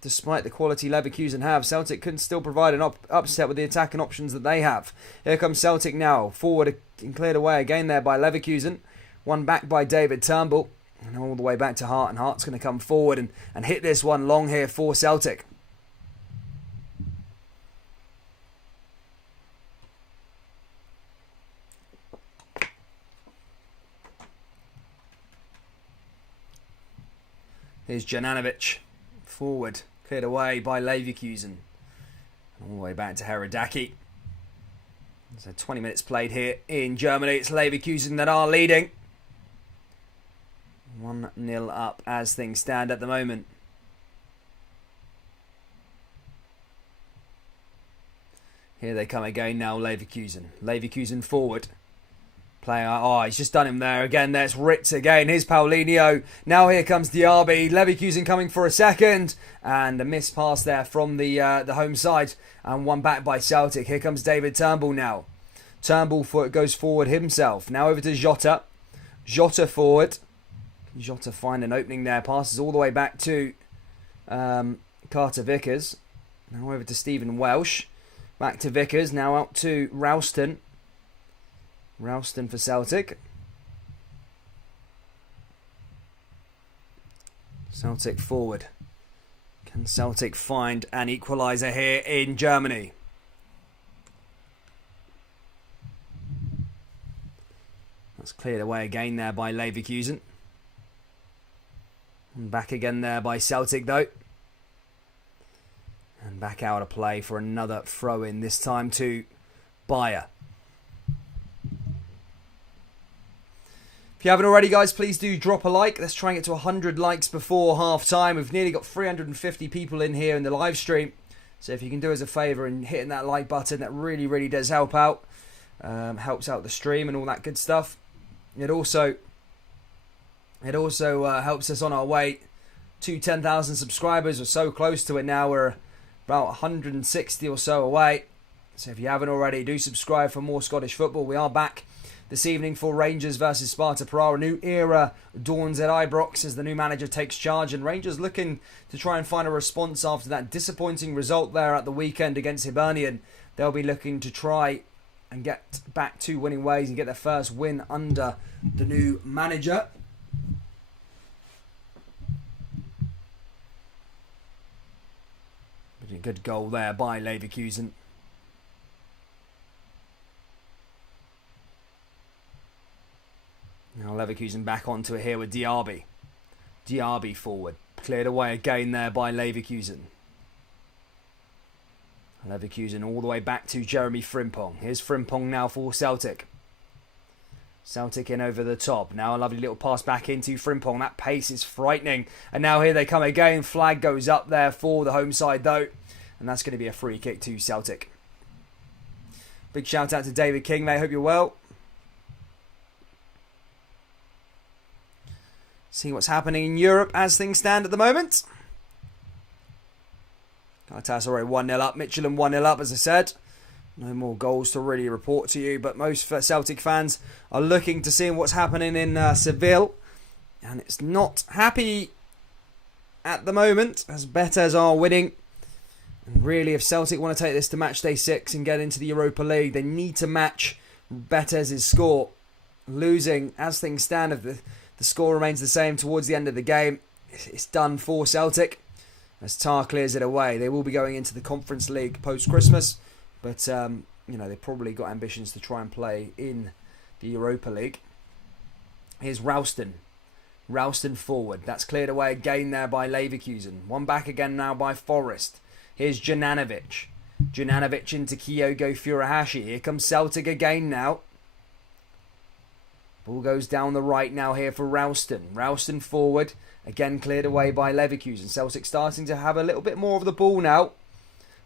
Despite the quality Leverkusen have, Celtic can still provide an upset with the attacking options that they have. Here comes Celtic now. Forward and cleared away again there by Leverkusen. One back by David Turnbull. And all the way back to Hart. And Hart's going to come forward and hit this one long here for Celtic. Here's Jananovic. Forward, cleared away by Leverkusen. All the way back to Herodaki. So 20 minutes played here in Germany. It's Leverkusen that are leading. 1-0 up as things stand at the moment. Here they come again now, Leverkusen. Leverkusen forward. Player, he's just done him there again. There's Ritz again. Here's Paulinho. Now here comes Diaby. Leverkusen coming for a second. And a missed pass there from the home side. And one back by Celtic. Here comes David Turnbull now. Turnbull goes forward himself. Now over to Jota. Jota forward. Jota find an opening there. Passes all the way back to Carter Vickers. Now over to Stephen Welsh. Back to Vickers. Now out to Ralston. Ralston for Celtic. Celtic forward. Can Celtic find an equaliser here in Germany? That's cleared away again there by Leverkusen. And back again there by Celtic though. And back out of play for another throw-in, this time to Bayer. If you haven't already, guys, please do drop a like. Let's try and get to 100 likes before half time. We've nearly got 350 people in here in the live stream. So if you can do us a favour and hitting that like button, that really, really does help out. Helps out the stream and all that good stuff. It also helps us on our way to 10,000 subscribers. We're so close to it now. We're about 160 or so away. So if you haven't already, do subscribe for more Scottish football. We are back this evening for Rangers versus Sparta Prague. A new era dawns at Ibrox as the new manager takes charge, and Rangers looking to try and find a response after that disappointing result there at the weekend against Hibernian. They'll be looking to try and get back to winning ways and get their first win under the new manager. A good goal there by Leverkusen. Now Leverkusen back onto it here with Diaby. Diaby forward. Cleared away again there by Leverkusen. Leverkusen all the way back to Jeremy Frimpong. Here's Frimpong now for Celtic. Celtic in over the top. Now a lovely little pass back into Frimpong. That pace is frightening. And now here they come again. Flag goes up there for the home side though. And that's going to be a free kick to Celtic. Big shout out to David King, mate. Hope you're well. See what's happening in Europe as things stand at the moment. Galatasaray 1-0 up. Michelin 1-0 up, as I said. No more goals to really report to you, but most Celtic fans are looking to see what's happening in Seville. And it's not happy at the moment, as Betis are winning. And really, if Celtic want to take this to match day 6 and get into the Europa League, they need to match Betis' score. Losing, as things stand, if the score remains the same towards the end of the game, it's done for Celtic. As Tar clears it away, they will be going into the Conference League post-Christmas. But, they've probably got ambitions to try and play in the Europa League. Here's Ralston. Ralston forward. That's cleared away again there by Leverkusen. One back again now by Forest. Here's Jananovic. Jananovic into Kyogo Furuhashi. Here comes Celtic again now. Ball goes down the right now here for Ralston. Ralston forward. Again cleared away by Leverkusen. Celtic starting to have a little bit more of the ball now.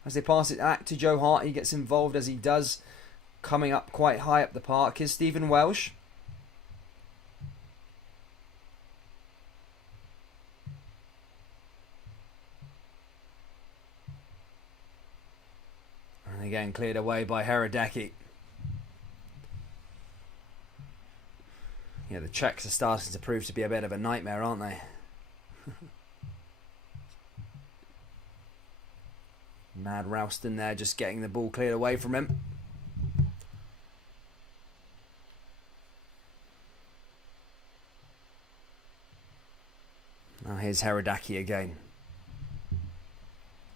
As they pass it back to Joe Hart, he gets involved as he does. Coming up quite high up the park. Here's Stephen Welsh. And again cleared away by Herodaki. Yeah, the Czechs are starting to prove to be a bit of a nightmare, aren't they? Mad Ralston there, just getting the ball cleared away from him. Now here's Herodaki again.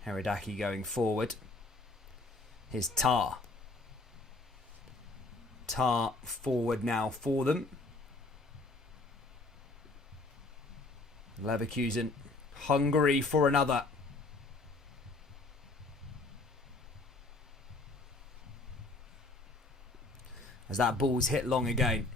Herodaki going forward. Here's Tar. Tar forward now for them. Leverkusen hungry for another. As that ball's hit long again.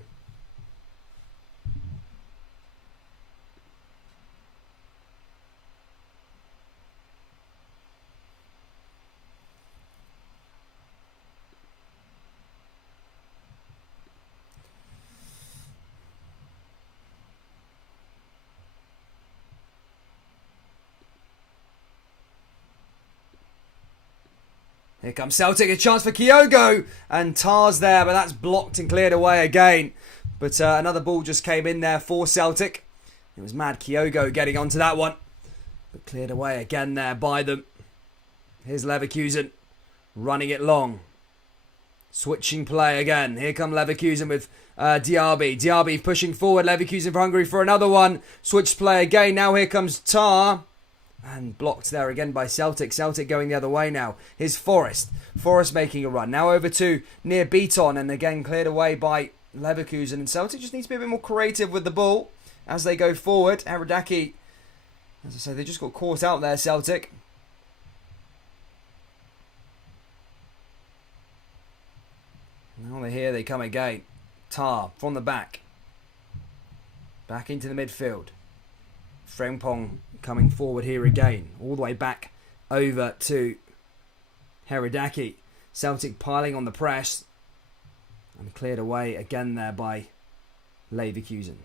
Here comes Celtic, a chance for Kyogo, and Tar's there, but that's blocked and cleared away again. But another ball just came in there for Celtic. It was mad Kyogo getting onto that one, but cleared away again there by them. Here's Leverkusen, running it long. Switching play again. Here come Leverkusen with Diaby. Diaby pushing forward, Leverkusen for Hungary for another one. Switched play again, now here comes Tar. And blocked there again by Celtic. Celtic going the other way now. Here's Forest. Forest making a run. Now over to near Beaton. And again cleared away by Leverkusen. And Celtic just needs to be a bit more creative with the ball as they go forward. Herodaki, as I say, they just got caught out there, Celtic. Now they're here, they come again. Tar from the back. Back into the midfield. Frimpong coming forward here again. All the way back over to Herodaki. Celtic piling on the press. And cleared away again there by Leverkusen.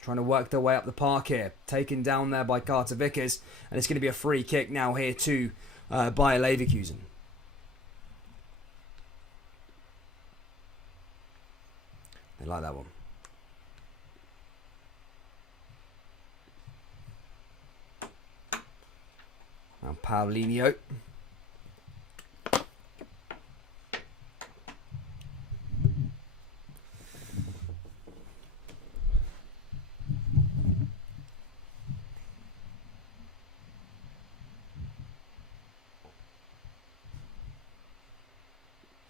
Trying to work their way up the park here. Taken down there by Carter Vickers. And it's going to be a free kick now here to Bayer Leverkusen. They like that one. Now Paulinho.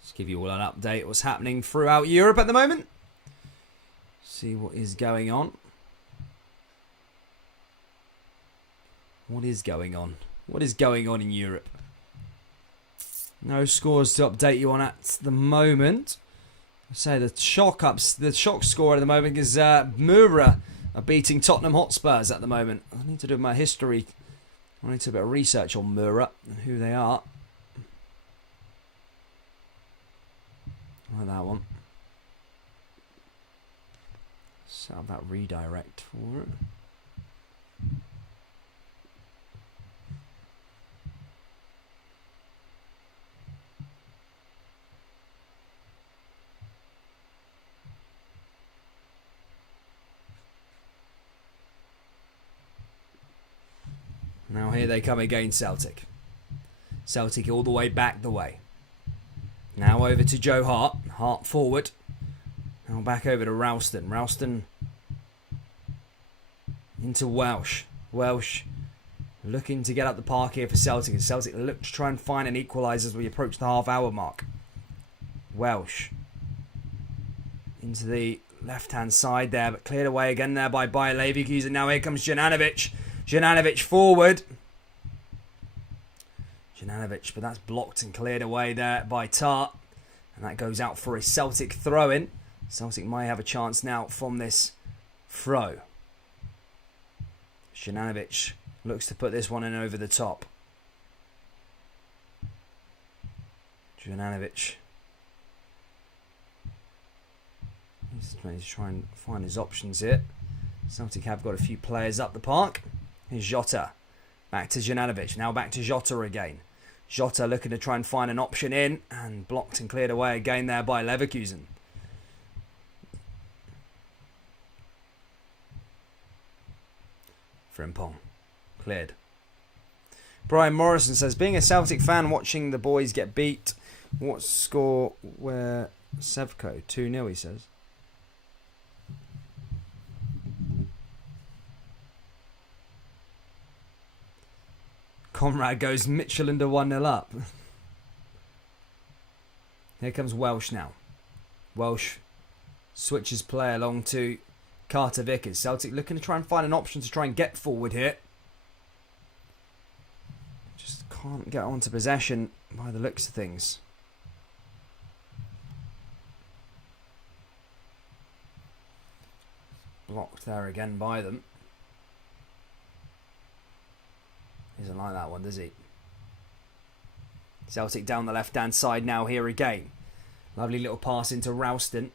Just give you all an update what's happening throughout Europe at the moment. See what is going on. What is going on? What is going on in Europe? No scores to update you on at the moment. I say the shock score at the moment is Mura are beating Tottenham Hotspurs at the moment. I need to do my history. I need to do a bit of research on Mura and who they are. Like that one. Set up that redirect for it. Now here they come again, Celtic. Celtic all the way back the way. Now over to Joe Hart. Hart forward. Now back over to Ralston. Ralston into Welsh. Welsh looking to get up the park here for Celtic. And Celtic look to try and find an equaliser as we approach the half-hour mark. Welsh into the left-hand side there, but cleared away again there by Bayer Leverkusen. Now here comes Juranovic. Juranovic forward. Juranovic, but that's blocked and cleared away there by Tart. And that goes out for a Celtic throw-in. Celtic might have a chance now from this throw. Juranovic looks to put this one in over the top. Juranovic. He's trying to find his options here. Celtic have got a few players up the park. Here's Jota. Back to Juranovic. Now back to Jota again. Jota looking to try and find an option in. And blocked and cleared away again there by Leverkusen. Frimpong. Cleared. Brian Morrison says, being a Celtic fan watching the boys get beat, what score were Sevco? 2-0 he says. Conrad goes Midtjylland 1-0 up. Here comes Welsh now. Welsh switches play along to Carter Vickers. Celtic looking to try and find an option to try and get forward here. Just can't get onto possession by the looks of things. Blocked there again by them. He doesn't like that one, does he? Celtic down the left-hand side now here again. Lovely little pass into Ralston.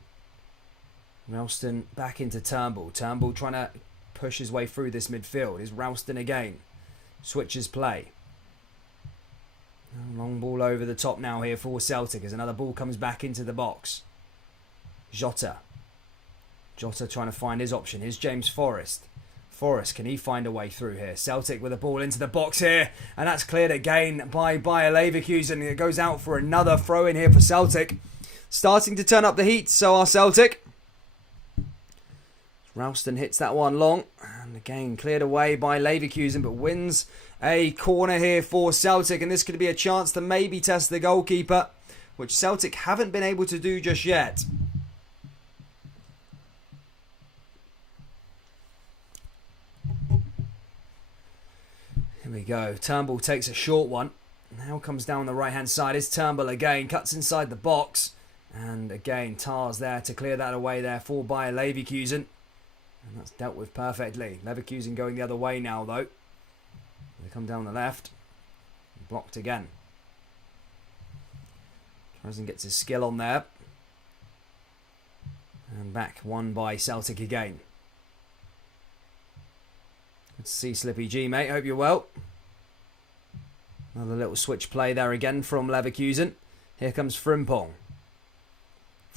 Ralston back into Turnbull. Turnbull trying to push his way through this midfield. Is Ralston again. Switches play. Long ball over the top now here for Celtic as another ball comes back into the box. Jota. Jota trying to find his option. Here's James Forrest. Forrest, can he find a way through here? Celtic with a ball into the box here. And that's cleared again by Bayer Leverkusen. It goes out for another throw in here for Celtic. Starting to turn up the heat, so are Celtic. Ralston hits that one long. And again, cleared away by Leverkusen, but wins a corner here for Celtic. And this could be a chance to maybe test the goalkeeper, which Celtic haven't been able to do just yet. Here we go. Turnbull takes a short one. Now comes down the right-hand side. Is Turnbull again. Cuts inside the box. And again, Tar's there to clear that away there for Bayer Leverkusen. And that's dealt with perfectly. Leverkusen going the other way now, though. They come down the left. Blocked again. Tries and gets his skill on there. And back won by Celtic again. Good to see Slippy G, mate. Hope you're well. Another little switch play there again from Leverkusen. Here comes Frimpong.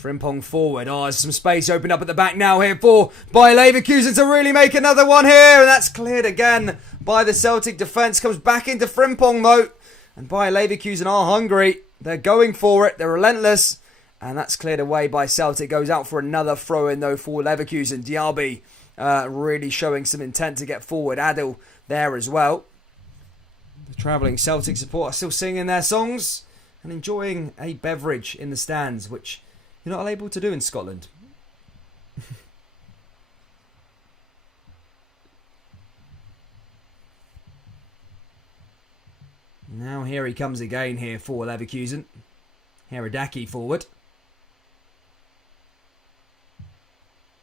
Frimpong forward. Oh, there's some space opened up at the back now here for Bayer Leverkusen to really make another one here. And that's cleared again by the Celtic defence. Comes back into Frimpong though. And Bayer Leverkusen are hungry. They're going for it. They're relentless. And that's cleared away by Celtic. Goes out for another throw-in though for Leverkusen. Diaby really showing some intent to get forward. Adil there as well. The travelling Celtic support are still singing their songs and enjoying a beverage in the stands, which you're not able to do in Scotland. Now here he comes again here for Leverkusen. Herodaki forward.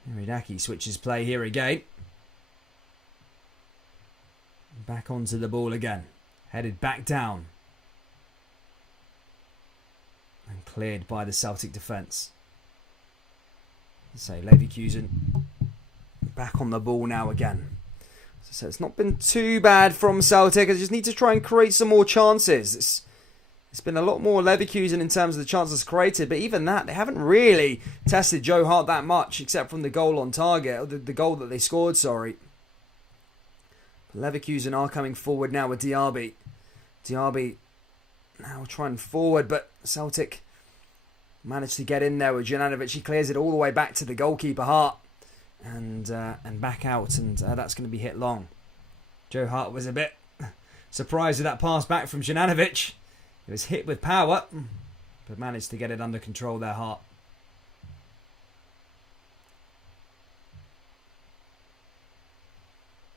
Herodaki switches play here again. Back onto the ball again. Headed back down. And cleared by the Celtic defence. So Leverkusen back on the ball now again. So it's not been too bad from Celtic. I just need to try and create some more chances. It's been a lot more Leverkusen in terms of the chances created, but even that, they haven't really tested Joe Hart that much, except from the goal on target, or the goal that they scored, sorry. But Leverkusen are coming forward now with Diaby. Diaby now trying forward, but Celtic managed to get in there with Juranovic. He clears it all the way back to the goalkeeper, Hart, and back out, and that's going to be hit long. Joe Hart was a bit surprised with that pass back from Juranovic. It was hit with power, but managed to get it under control there, Hart.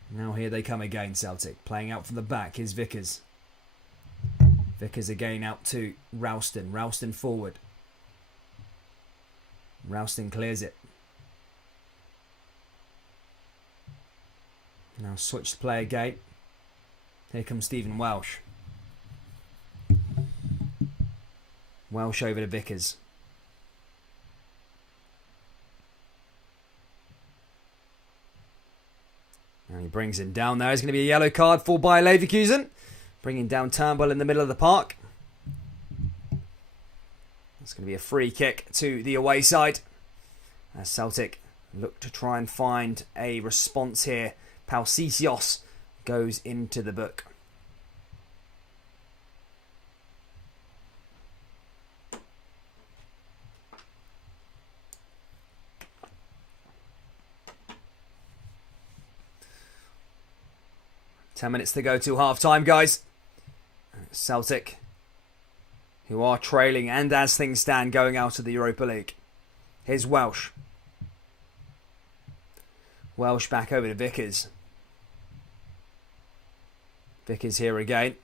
Now here they come again, Celtic. Playing out from the back. Here's Vickers. Vickers again out to Ralston. Ralston forward. Ralston clears it. Now switch to play again. Here comes Stephen Welsh. Welsh over to Vickers. And he brings him down there. There's going to be a yellow card for Bayer Leverkusen. Bringing down Turnbull in the middle of the park. It's going to be a free kick to the away side. As Celtic look to try and find a response here. Palsicios goes into the book. Ten minutes to go till half-time, guys. Celtic, who are trailing, and as things stand, going out of the Europa League. Here's Welsh. Welsh back over to Vickers. Vickers here again.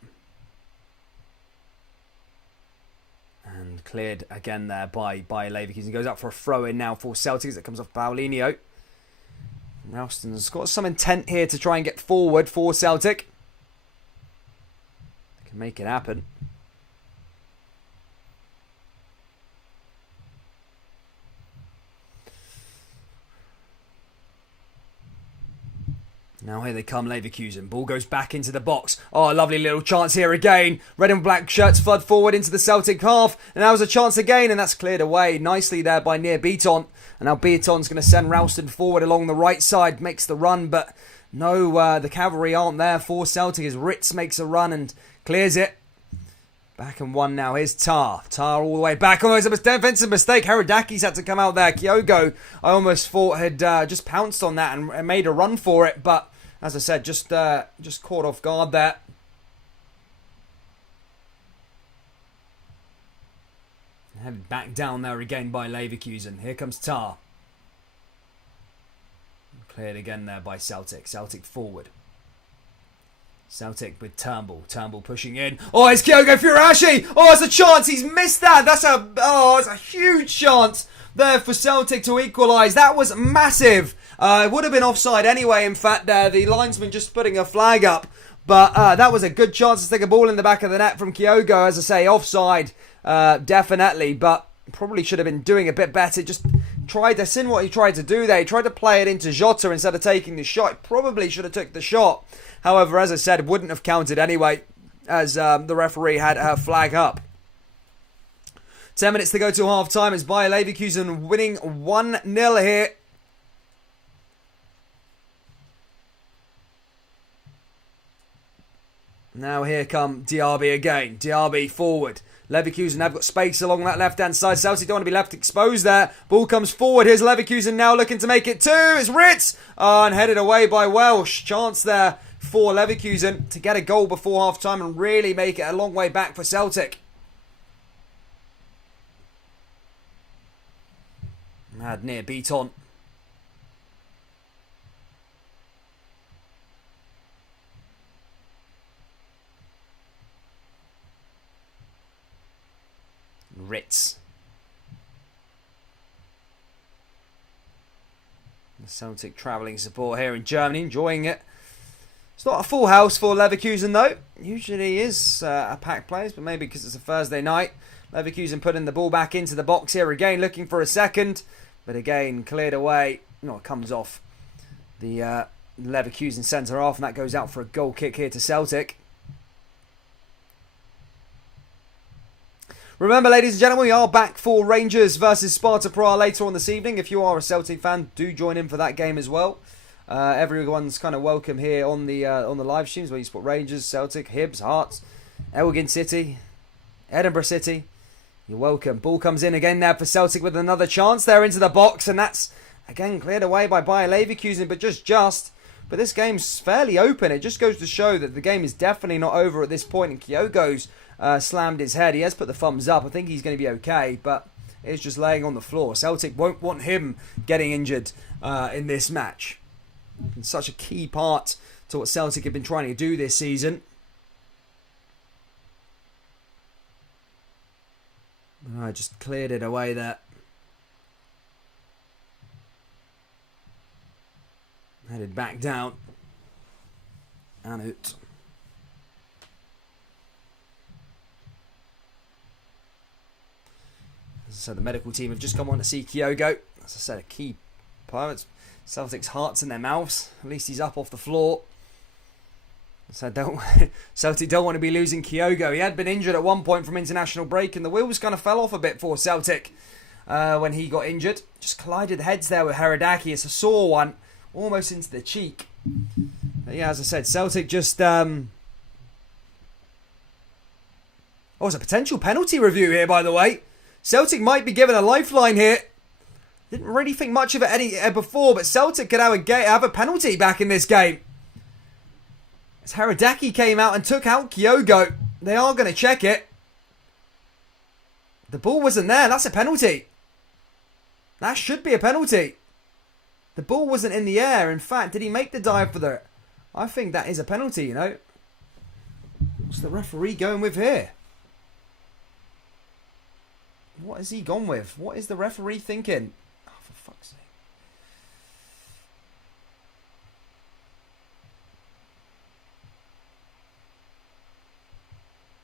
And cleared again there by Leverkusen. Goes up for a throw-in now for Celtics. That comes off Paulinho. Ralston's got some intent here to try and get forward for Celtic. They can make it happen. Now here they come, Leverkusen. Ball goes back into the box. Oh, a lovely little chance here again. Red and black shirts flood forward into the Celtic half. And now there's a chance again, and that's cleared away nicely there by Near Beaton. And now Beaton's going to send Ralston forward along the right side. Makes the run, but no, the cavalry aren't there for Celtic as Ritz makes a run and clears it. Back and one now. Here's Tar. Tar all the way back. Almost a defensive mistake. Herodaki's had to come out there. Kyogo, I almost thought had just pounced on that and made a run for it. But as I said, just caught off guard there. Headed back down there again by Leverkusen. Here comes Tar. Cleared again there by Celtic. Celtic forward. Celtic with Turnbull. Turnbull pushing in. Oh, it's Kyogo Furuhashi. Oh, it's a chance. He's missed that. It's a huge chance there for Celtic to equalise. That was massive. It would have been offside anyway. In fact, the linesman just putting a flag up. But that was a good chance to stick a ball in the back of the net from Kyogo. As I say, offside, definitely. But probably should have been doing a bit better. Just tried to sin what he tried to do there. He tried to play it into Jota instead of taking the shot. He probably should have took the shot. However, as I said, wouldn't have counted anyway, as the referee had her flag up. 10 minutes to go to half-time as Bayer Leverkusen winning 1-0 here. Now here come Diaby again. Diaby forward. Leverkusen have got space along that left-hand side. Celtic don't want to be left exposed there. Ball comes forward. Here's Leverkusen now looking to make it 2. It's Ritz. And headed away by Welsh. Chance there for Leverkusen to get a goal before half-time and really make it a long way back for Celtic. Mad near beat on. Ritz. The Celtic travelling support here in Germany, enjoying it. It's not a full house for Leverkusen though. Usually is a packed place, but maybe because it's a Thursday night. Leverkusen putting the ball back into the box here again, looking for a second. But again, cleared away. No, it comes off the Leverkusen centre half, and that goes out for a goal kick here to Celtic. Remember, ladies and gentlemen, we are back for Rangers versus Sparta Prague later on this evening. If you are a Celtic fan, do join in for that game as well. Everyone's kind of welcome here on the live streams where you support Rangers, Celtic, Hibs, Hearts, Elgin City, Edinburgh City. You're welcome. Ball comes in again there for Celtic with another chance there into the box, and that's again cleared away by Bayer Leverkusen, but just. But this game's fairly open. It just goes to show that the game is definitely not over at this point, and Kyogo's slammed his head. He has put the thumbs up. I think he's going to be okay, but it's just laying on the floor. Celtic won't want him getting injured in this match. It's such a key part to what Celtic have been trying to do this season. I just cleared it away there. Headed back down. And out. As I said, the medical team have just come on to see Kyogo. As I said, a key part. Celtic's hearts in their mouths. At least he's up off the floor. So Celtic don't want to be losing Kyogo. He had been injured at one point from international break, and the wheels kind of fell off a bit for Celtic when he got injured. Just collided heads there with Haradaki. It's a sore one, almost into the cheek. But yeah, as I said, Celtic just... Oh, it's a potential penalty review here, by the way. Celtic might be given a lifeline here. Didn't really think much of it before, but Celtic could have a penalty back in this game. As Haradaki came out and took out Kyogo. They are going to check it. The ball wasn't there. That's a penalty. That should be a penalty. The ball wasn't in the air. In fact, did he make the dive for the... I think that is a penalty, you know. What's the referee going with here? What has he gone with? What is the referee thinking? Oh, for fuck's sake.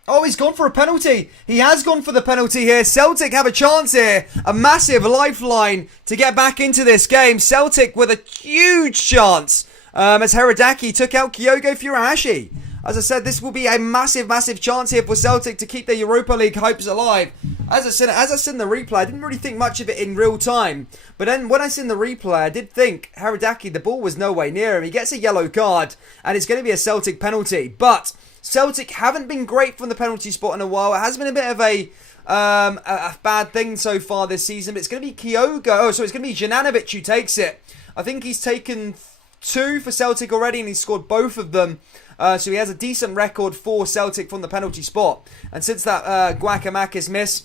Oh, he's gone for a penalty. He has gone for the penalty here. Celtic have a chance here. A massive lifeline to get back into this game. Celtic with a huge chance as Haradaki took out Kyogo Furuhashi. As I said, this will be a massive, massive chance here for Celtic to keep their Europa League hopes alive. As I said in the replay, I didn't really think much of it in real time. But then when I seen the replay, I did think Haradaki, the ball was no way near him. He gets a yellow card, and it's going to be a Celtic penalty. But Celtic haven't been great from the penalty spot in a while. It has been a bit of a bad thing so far this season. But it's going to be Kyogo. Oh, so it's going to be Jananovic who takes it. I think he's taken 2 for Celtic already, and he's scored both of them. So he has a decent record for Celtic from the penalty spot. And since that Guacamakis miss,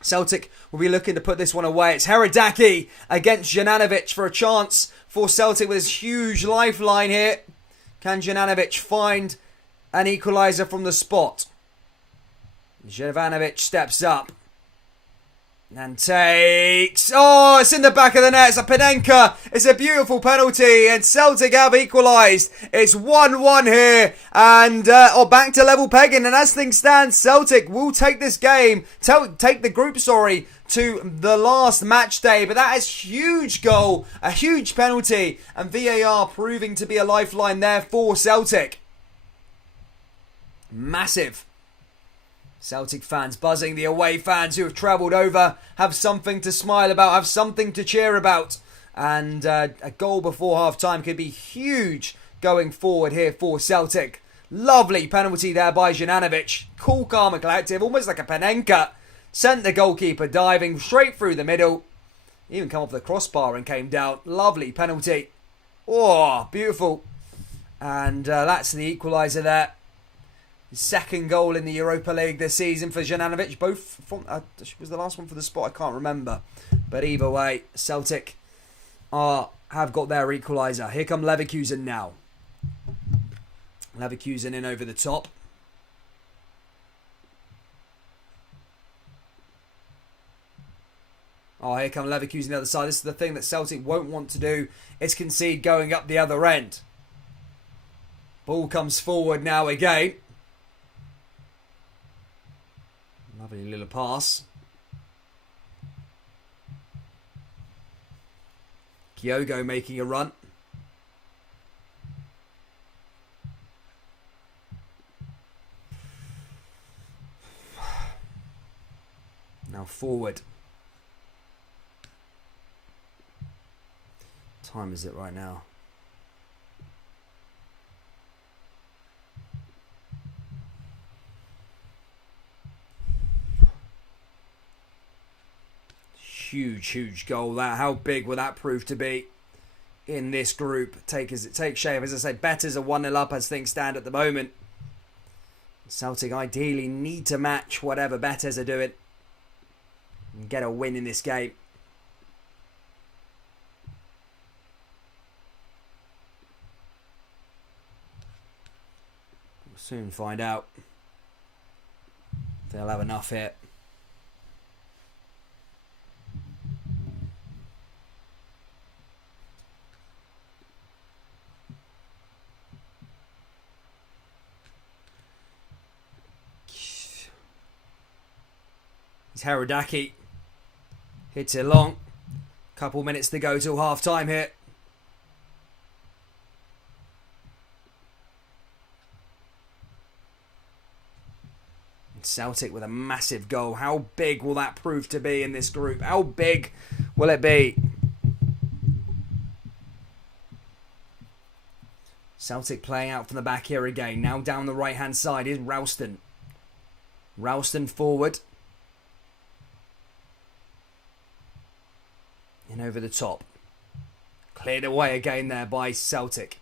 Celtic will be looking to put this one away. It's Haradaki against Jananovic for a chance for Celtic with his huge lifeline here. Can Juranovic find an equaliser from the spot? Jovanovic steps up and takes... Oh, it's in the back of the net. It's a Panenka. It's a beautiful penalty, and Celtic have equalised. It's 1-1 here, and back to level pegging. And as things stand, Celtic will take this game, take the group, to the last match day. But that is huge goal, a huge penalty, and VAR proving to be a lifeline there for Celtic. Massive. Celtic fans buzzing. The away fans who have travelled over have something to smile about, have something to cheer about. And a goal before half-time could be huge going forward here for Celtic. Lovely penalty there by Juranovic. Cool, calm and collective, almost like a Panenka. Sent the goalkeeper diving straight through the middle. Even come off the crossbar and came down. Lovely penalty. Oh, beautiful. And that's the equaliser there. His second goal in the Europa League this season for Juranovic. Both from was the last one for the spot, I can't remember. But either way, Celtic have got their equaliser. Here come Leverkusen now. Leverkusen in over the top. Oh, here come Leverkusen the other side. This is the thing that Celtic won't want to do, is concede going up the other end. Ball comes forward now again. Lovely little pass. Kyogo making a run. Now forward. What time is it right now? Huge goal that. How big will that prove to be in this group? Take shape. As I say, Betters are 1-0 up as things stand at the moment. Celtic ideally need to match whatever Betters are doing and get a win in this game. We'll soon find out if they'll have enough here. Haradaki hits it long. Couple minutes to go till half time here. And Celtic with a massive goal. How big will that prove to be in this group? How big will it be? Celtic playing out from the back here again. Now down the right hand side is Ralston. Ralston forward. In over the top. Cleared away again there by Celtic.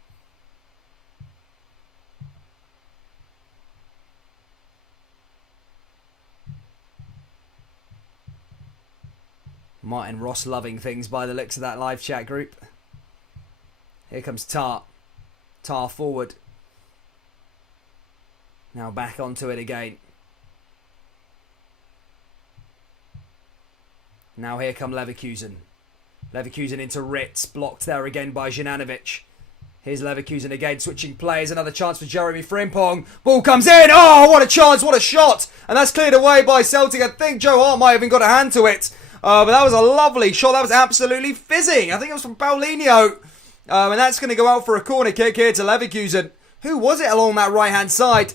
Martin Ross loving things by the looks of that live chat group. Here comes Tar. Tar forward. Now back onto it again. Now here come Leverkusen. Leverkusen into Ritz, blocked there again by Juranovic. Here's Leverkusen again, switching players. Another chance for Jeremy Frimpong. Ball comes in. Oh, what a chance, what a shot. And that's cleared away by Celtic. I think Joe Hart might have even got a hand to it. But that was a lovely shot. That was absolutely fizzing. I think it was from Paulinho. And that's going to go out for a corner kick here to Leverkusen. Who was it along that right-hand side?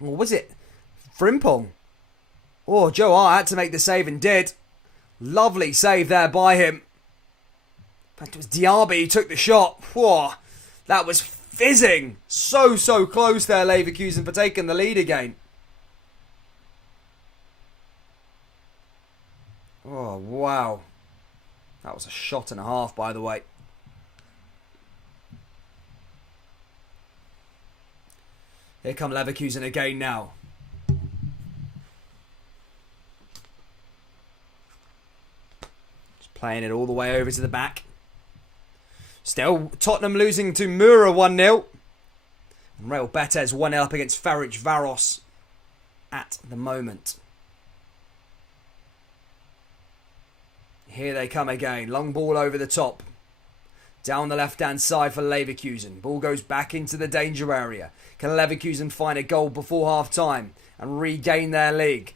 Or was it Frimpong? Oh, Joe Hart had to make the save and did. Lovely save there by him. In fact, it was Diaby who took the shot. Whoa, that was fizzing. So close there, Leverkusen, for taking the lead again. Oh, wow. That was a shot and a half, by the way. Here come Leverkusen again now. Playing it all the way over to the back. Still, Tottenham losing to Mura 1-0. And Real Betis 1-0 up against Ferencvaros at the moment. Here they come again. Long ball over the top. Down the left-hand side for Leverkusen. Ball goes back into the danger area. Can Leverkusen find a goal before half-time and regain their league?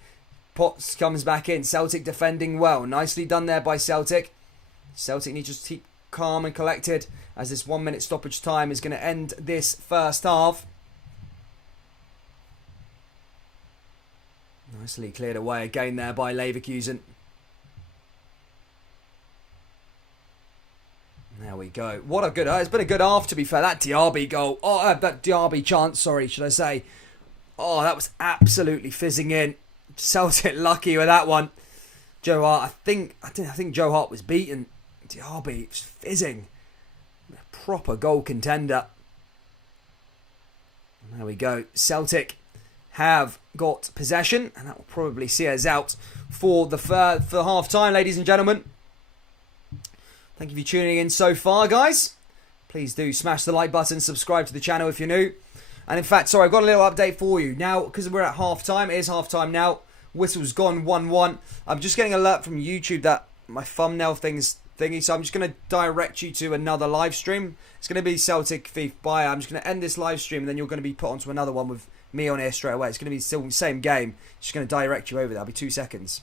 Potts comes back in. Celtic defending well. Nicely done there by Celtic. Celtic need to keep calm and collected as this 1 minute stoppage time is going to end this first half. Nicely cleared away again there by Leverkusen. There we go. What a good... it's been a good half, to be fair. That Diaby goal. Oh, that Diaby chance, sorry, should I say. Oh, that was absolutely fizzing in. Celtic lucky with that one. Joe Hart, I think Joe Hart was beaten. Diaby was fizzing. A proper goal contender. And there we go. Celtic have got possession, and that will probably see us out for half time, ladies and gentlemen. Thank you for tuning in so far, guys. Please do smash the like button, subscribe to the channel if you're new. And in fact, sorry, I've got a little update for you. Now, because we're at half time, it is half time now. Whistle's gone 1-1. I'm just getting an alert from YouTube that my thumbnail thingy, so I'm just going to direct you to another live stream. It's going to be Celtic v Bayer. I'm just going to end this live stream, and then you're going to be put onto another one with me on here straight away. It's going to be still the same game. Just going to direct you over there. It'll be 2 seconds.